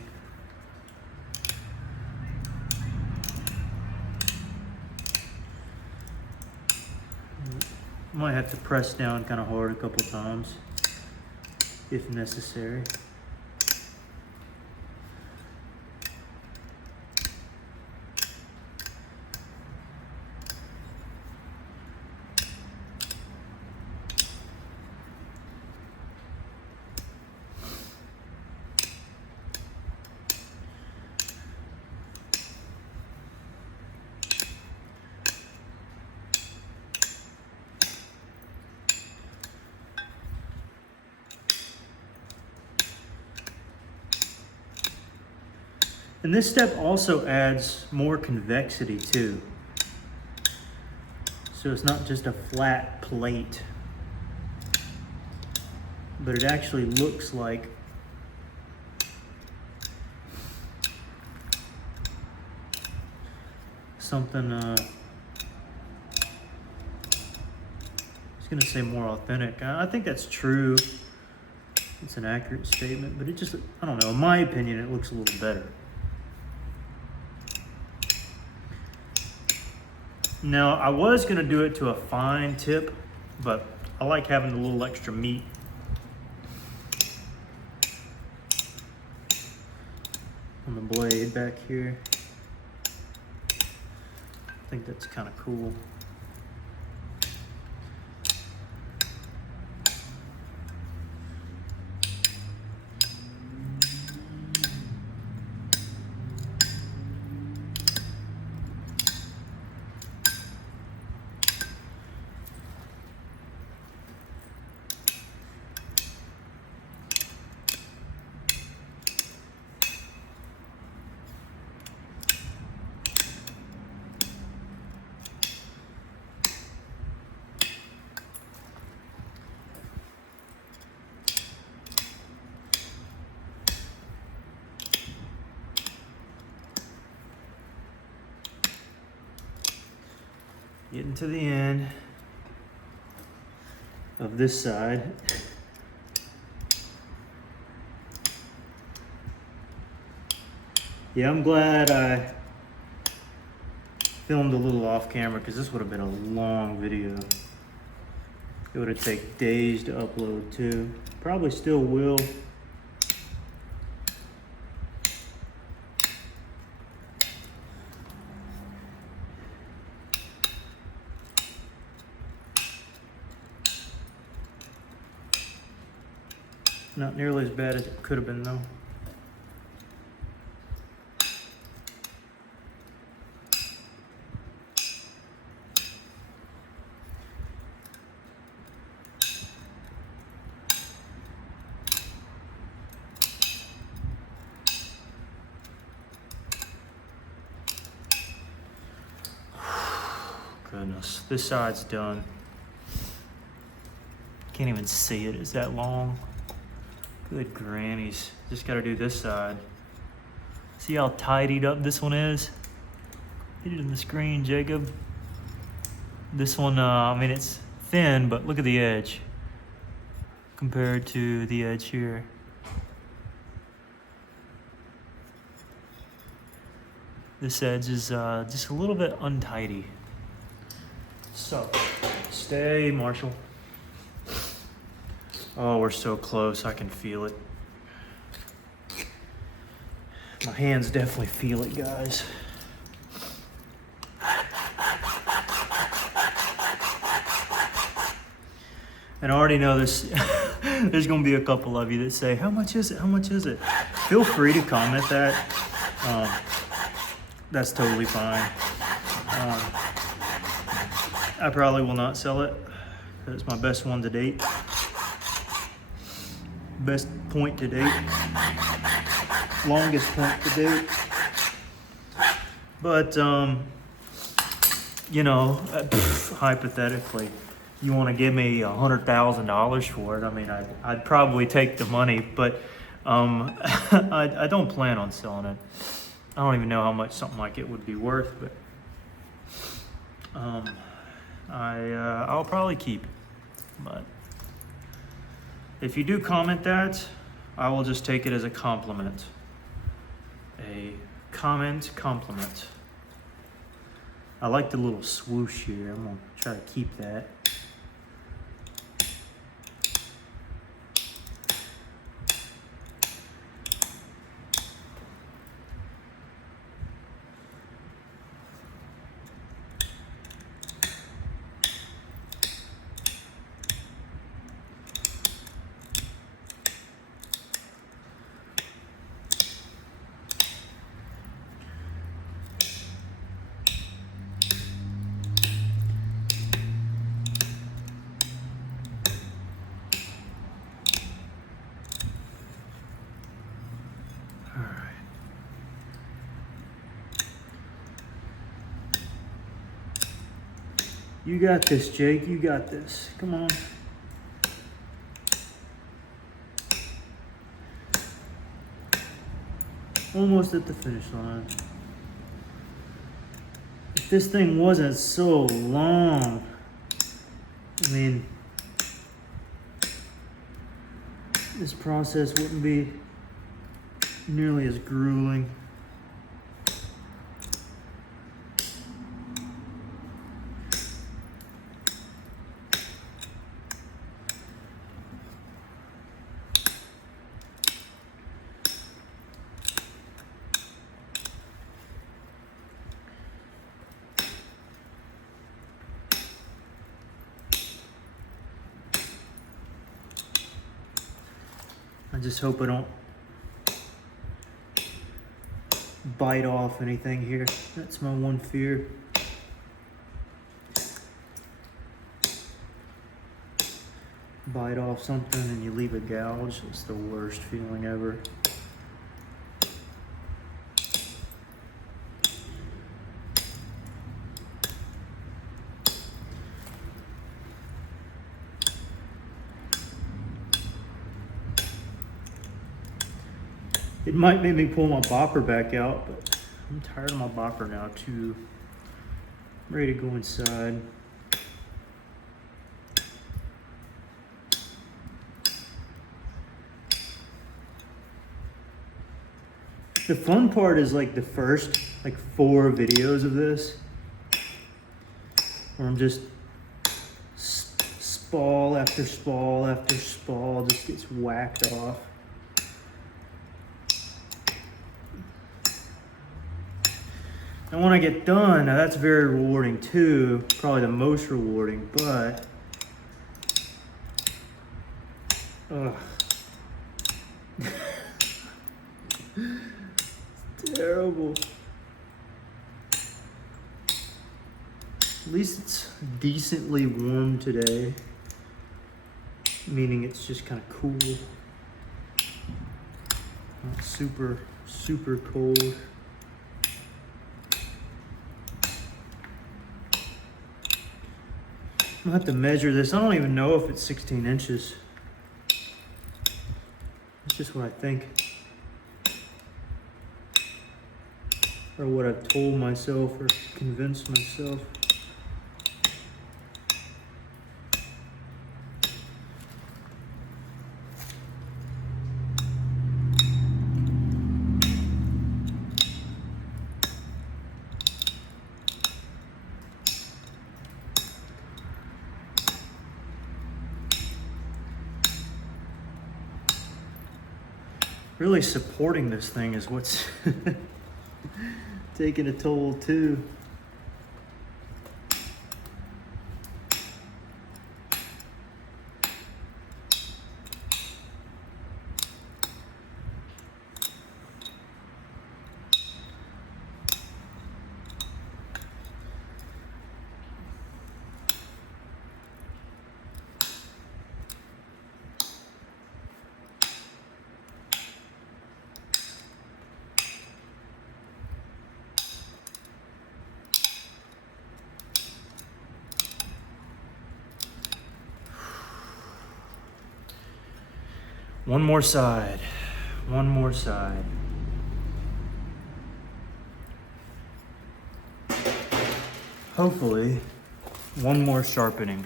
Might have to press down kind of hard a couple times if necessary. And this step also adds more convexity too. So it's not just a flat plate, but it actually looks like something, I was gonna say more authentic. I think that's true. It's an accurate statement, but it just, I don't know, in my opinion, it looks a little better. Now, I was gonna do it to a fine tip, but I like having a little extra meat. On the blade back here. I think that's kind of cool. to the end of this side. Yeah, I'm glad I filmed a little off camera because this would have been a long video. It would have taken days to upload too. Probably still will. Not nearly as bad as it could have been though. Goodness, this side's done. Can't even see it, it's that long. Good grannies. Just gotta do this side. See how tidied up this one is? Hit it in the screen, Jacob. This one, I mean, it's thin, but look at the edge compared to the edge here. This edge is just a little bit untidy. So, stay, Marshall. Oh, we're so close, I can feel it. My hands definitely feel it, guys. And I already know this, there's gonna be a couple of you that say, how much is it, how much is it? Feel free to comment that. That's totally fine. I probably will not sell it. It's my best one to date. Best point to date. Longest point to date. But, you know, hypothetically, you want to give me $100,000 for it. I mean, I'd probably take the money, but I don't plan on selling it. I don't even know how much something like it would be worth, but I'll probably keep it. But if you do comment that, I will just take it as a compliment. A compliment. I like the little swoosh here. I'm gonna try to keep that. You got this, Jake. You got this. Come on. Almost at the finish line. If this thing wasn't so long, I mean, this process wouldn't be nearly as grueling. I just hope I don't bite off anything here. That's my one fear. Bite off something and you leave a gouge. It's the worst feeling ever. It might make me pull my bopper back out, but I'm tired of my bopper now too. I'm ready to go inside. The fun part is like the first like 4 videos of this where I'm just spall after spall after spall just gets whacked off. And when I get done, now that's very rewarding too, probably the most rewarding, but ugh. It's terrible. At least it's decently warm today, meaning it's just kind of cool. Not super, super cold. I'll have to measure this. I don't even know if it's 16 inches. That's just what I think. Or what I've told myself or convinced myself. Really supporting this thing is what's taking a toll too. One more side. One more side. Hopefully, one more sharpening.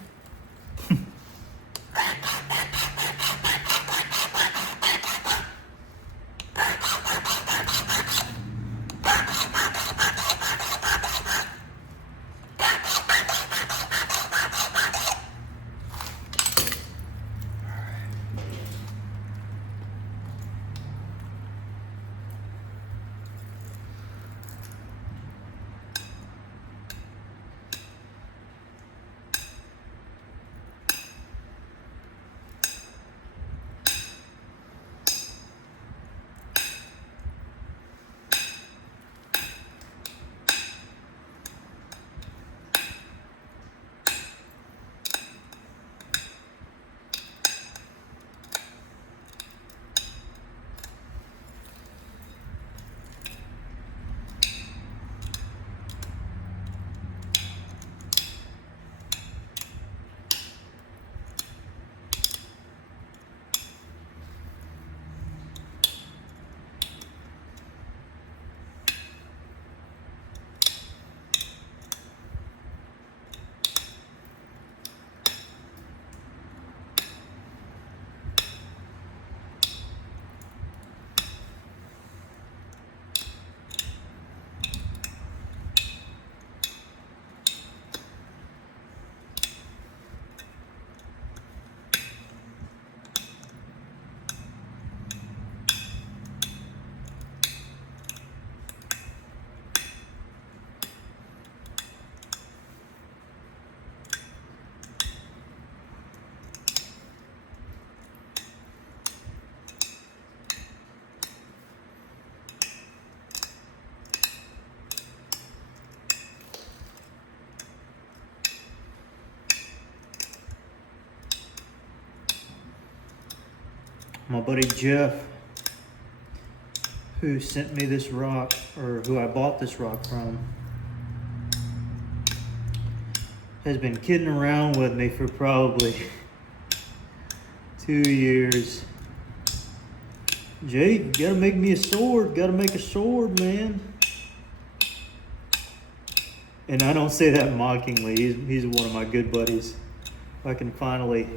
My buddy Jeff, who sent me this rock, or who I bought this rock from, has been kidding around with me for probably 2 years. Jake, you gotta make me a sword. Gotta make a sword, man. And I don't say that mockingly. He's one of my good buddies. If I can finally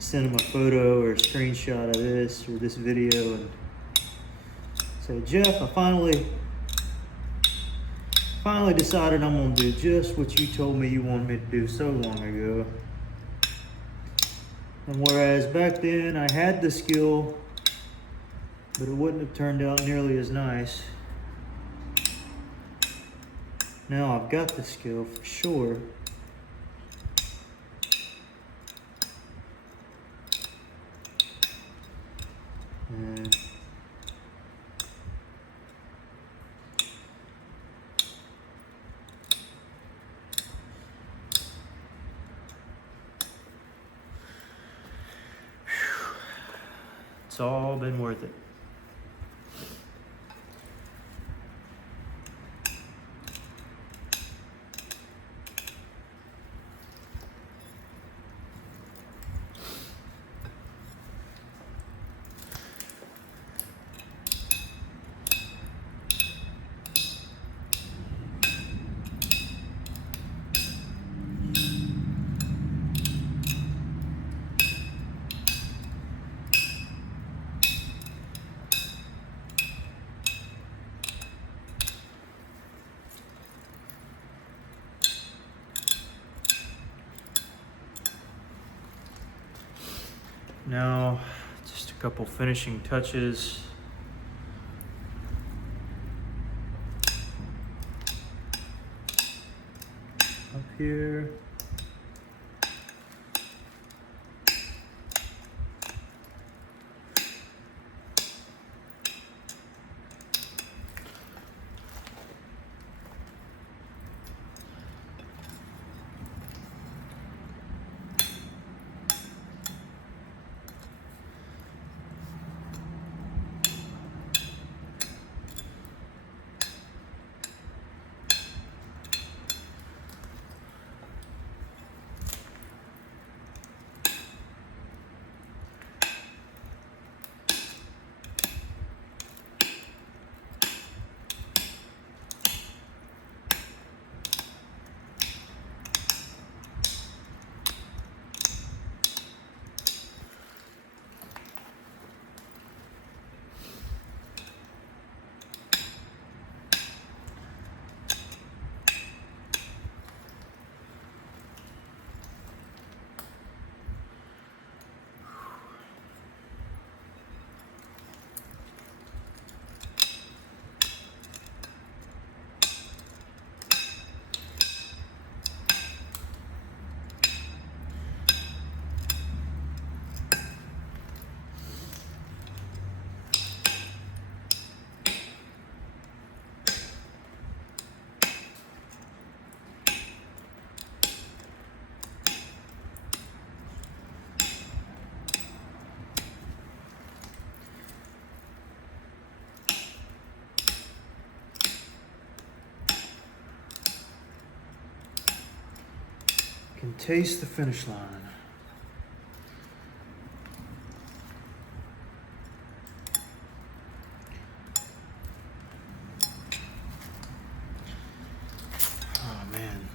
send him a photo or a screenshot of this or this video and Say, Jeff, I finally decided I'm gonna do just what you told me you wanted me to do so long ago. And whereas back then I had the skill, but it wouldn't have turned out nearly as nice. Now I've got the skill for sure. And it's all been worth it. Now, just a couple finishing touches. Up here. Can taste the finish line. Oh man.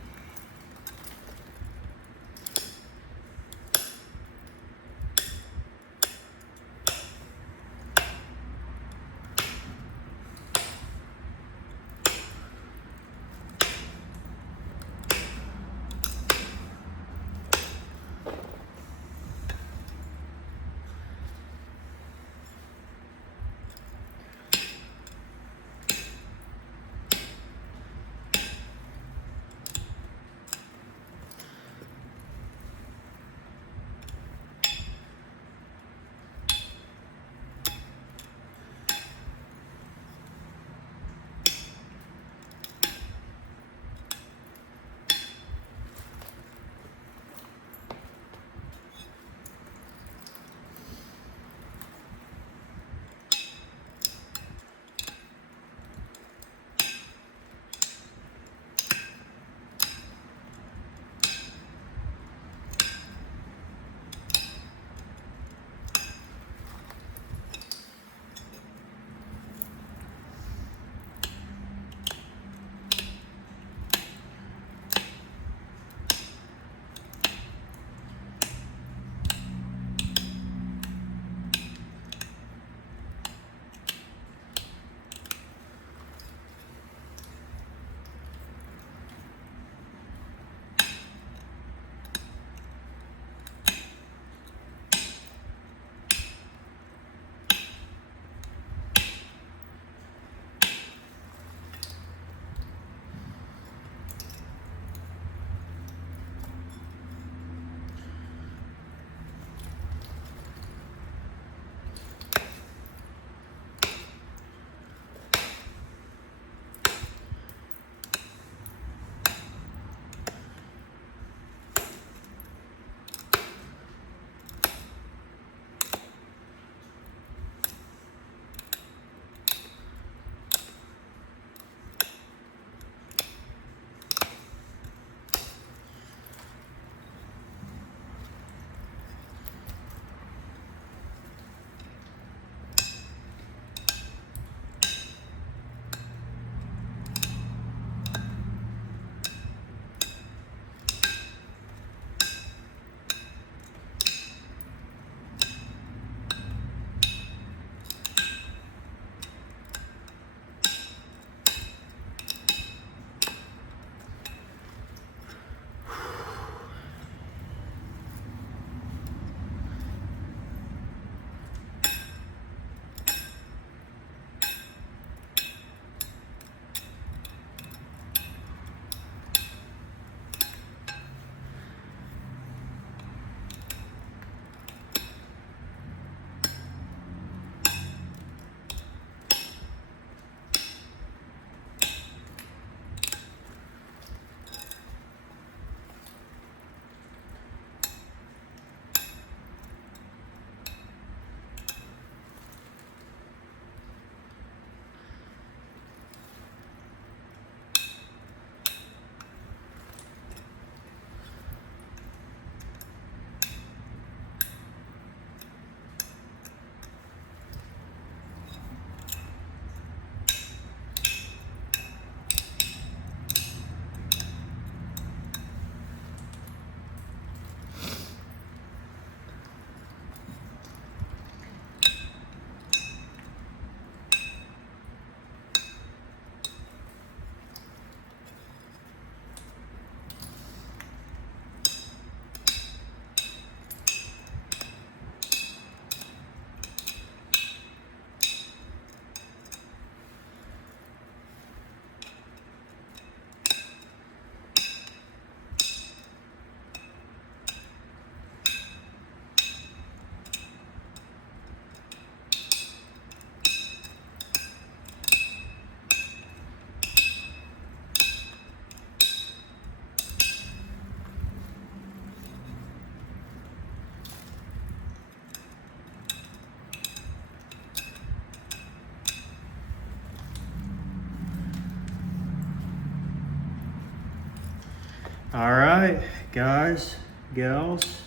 right, guys, gals.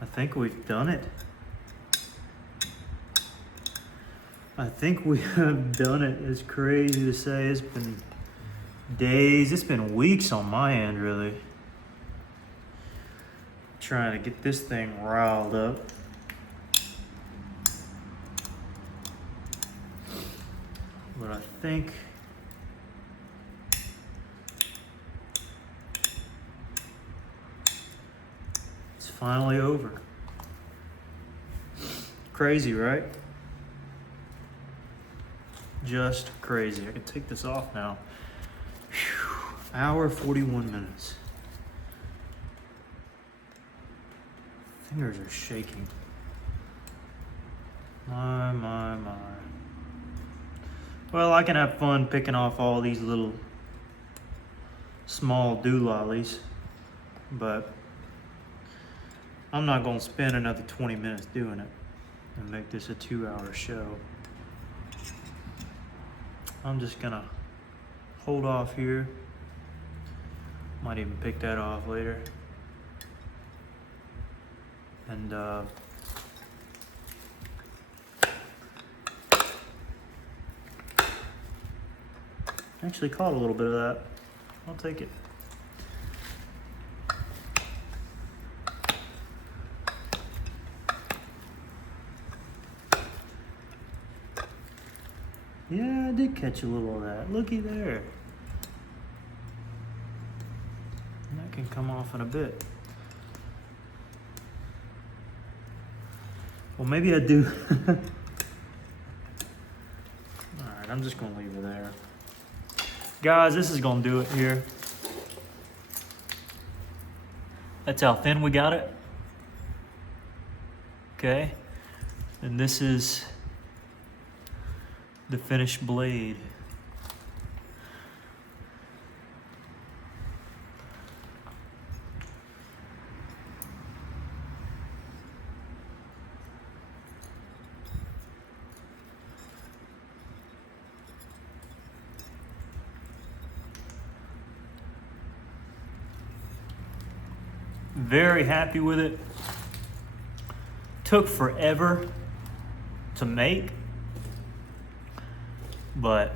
I think we've done it. I think we have done it. It's crazy to say. It's been days, it's been weeks on my end, really. Trying to get this thing riled up. But I think it's finally over. Crazy, right? Just crazy. I can take this off now. Whew. Hour 41 minutes. Fingers are shaking. My. Well, I can have fun picking off all these little small doolollies, but I'm not gonna spend another 20 minutes doing it and make this a 2-hour show. I'm just gonna hold off here. Might even pick that off later. And actually caught a little bit of that. I'll take it. Yeah, I did catch a little of that. Looky there. And that can come off in a bit. Well, maybe I do. Alright, I'm just gonna leave it there. Guys, this is gonna do it here. That's how thin we got it. Okay. And this is the finished blade. Very happy with it. Took forever to make, but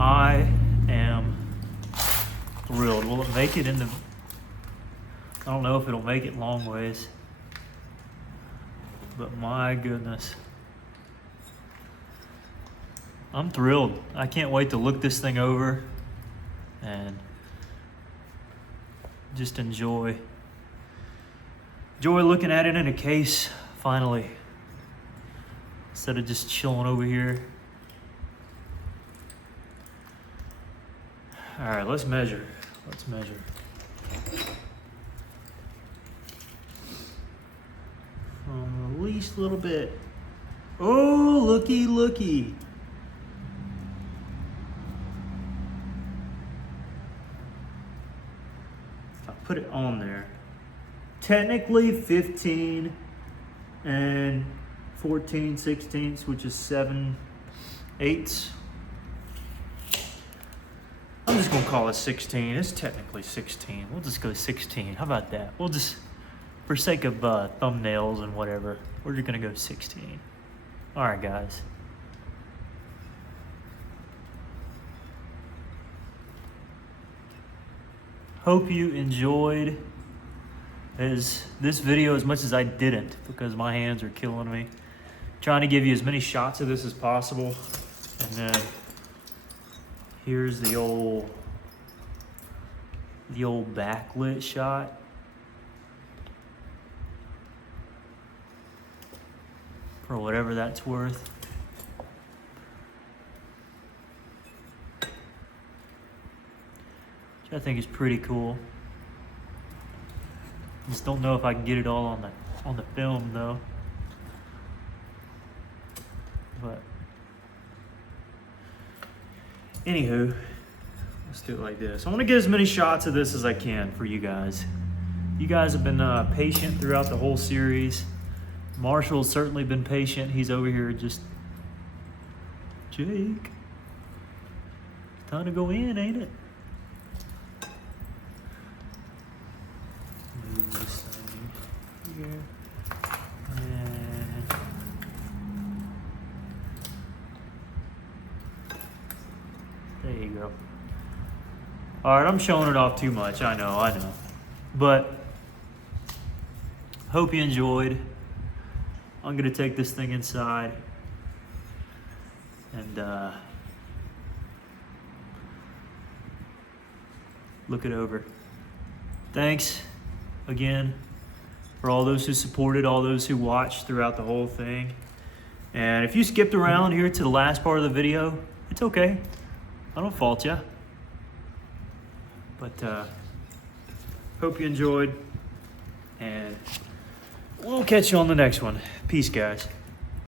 I am thrilled. Will it make it in the, I don't know if it'll make it long ways, but my goodness. I'm thrilled. I can't wait to look this thing over and just enjoy looking at it in a case finally, instead of just chilling over here. All right, let's measure. From the least little bit. Oh, looky. Put it on there. Technically 15 and 14/16, which is 7/8. I'm just gonna call it 16. It's technically 16. We'll just go 16. How about that? We'll just, for sake of thumbnails and whatever, we're just gonna go 16. All right, guys. Hope you enjoyed this video as much as I didn't, because my hands are killing me. Trying to give you as many shots of this as possible. And then here's the old backlit shot. For whatever that's worth. I think it's pretty cool. Just don't know if I can get it all on the film though. But anywho, let's do it like this. I want to get as many shots of this as I can for you guys. You guys have been patient throughout the whole series. Marshall's certainly been patient. He's over here just, Jake. Time to go in, ain't it? Move this thing here. And there you go. All right, I'm showing it off too much. I know. But hope you enjoyed. I'm gonna take this thing inside and look it over. Thanks again for all those who supported, all those who watched throughout the whole thing. And if you skipped around here to the last part of the video, it's okay. I don't fault you. But hope you enjoyed, and we'll catch you on the next one. Peace, guys.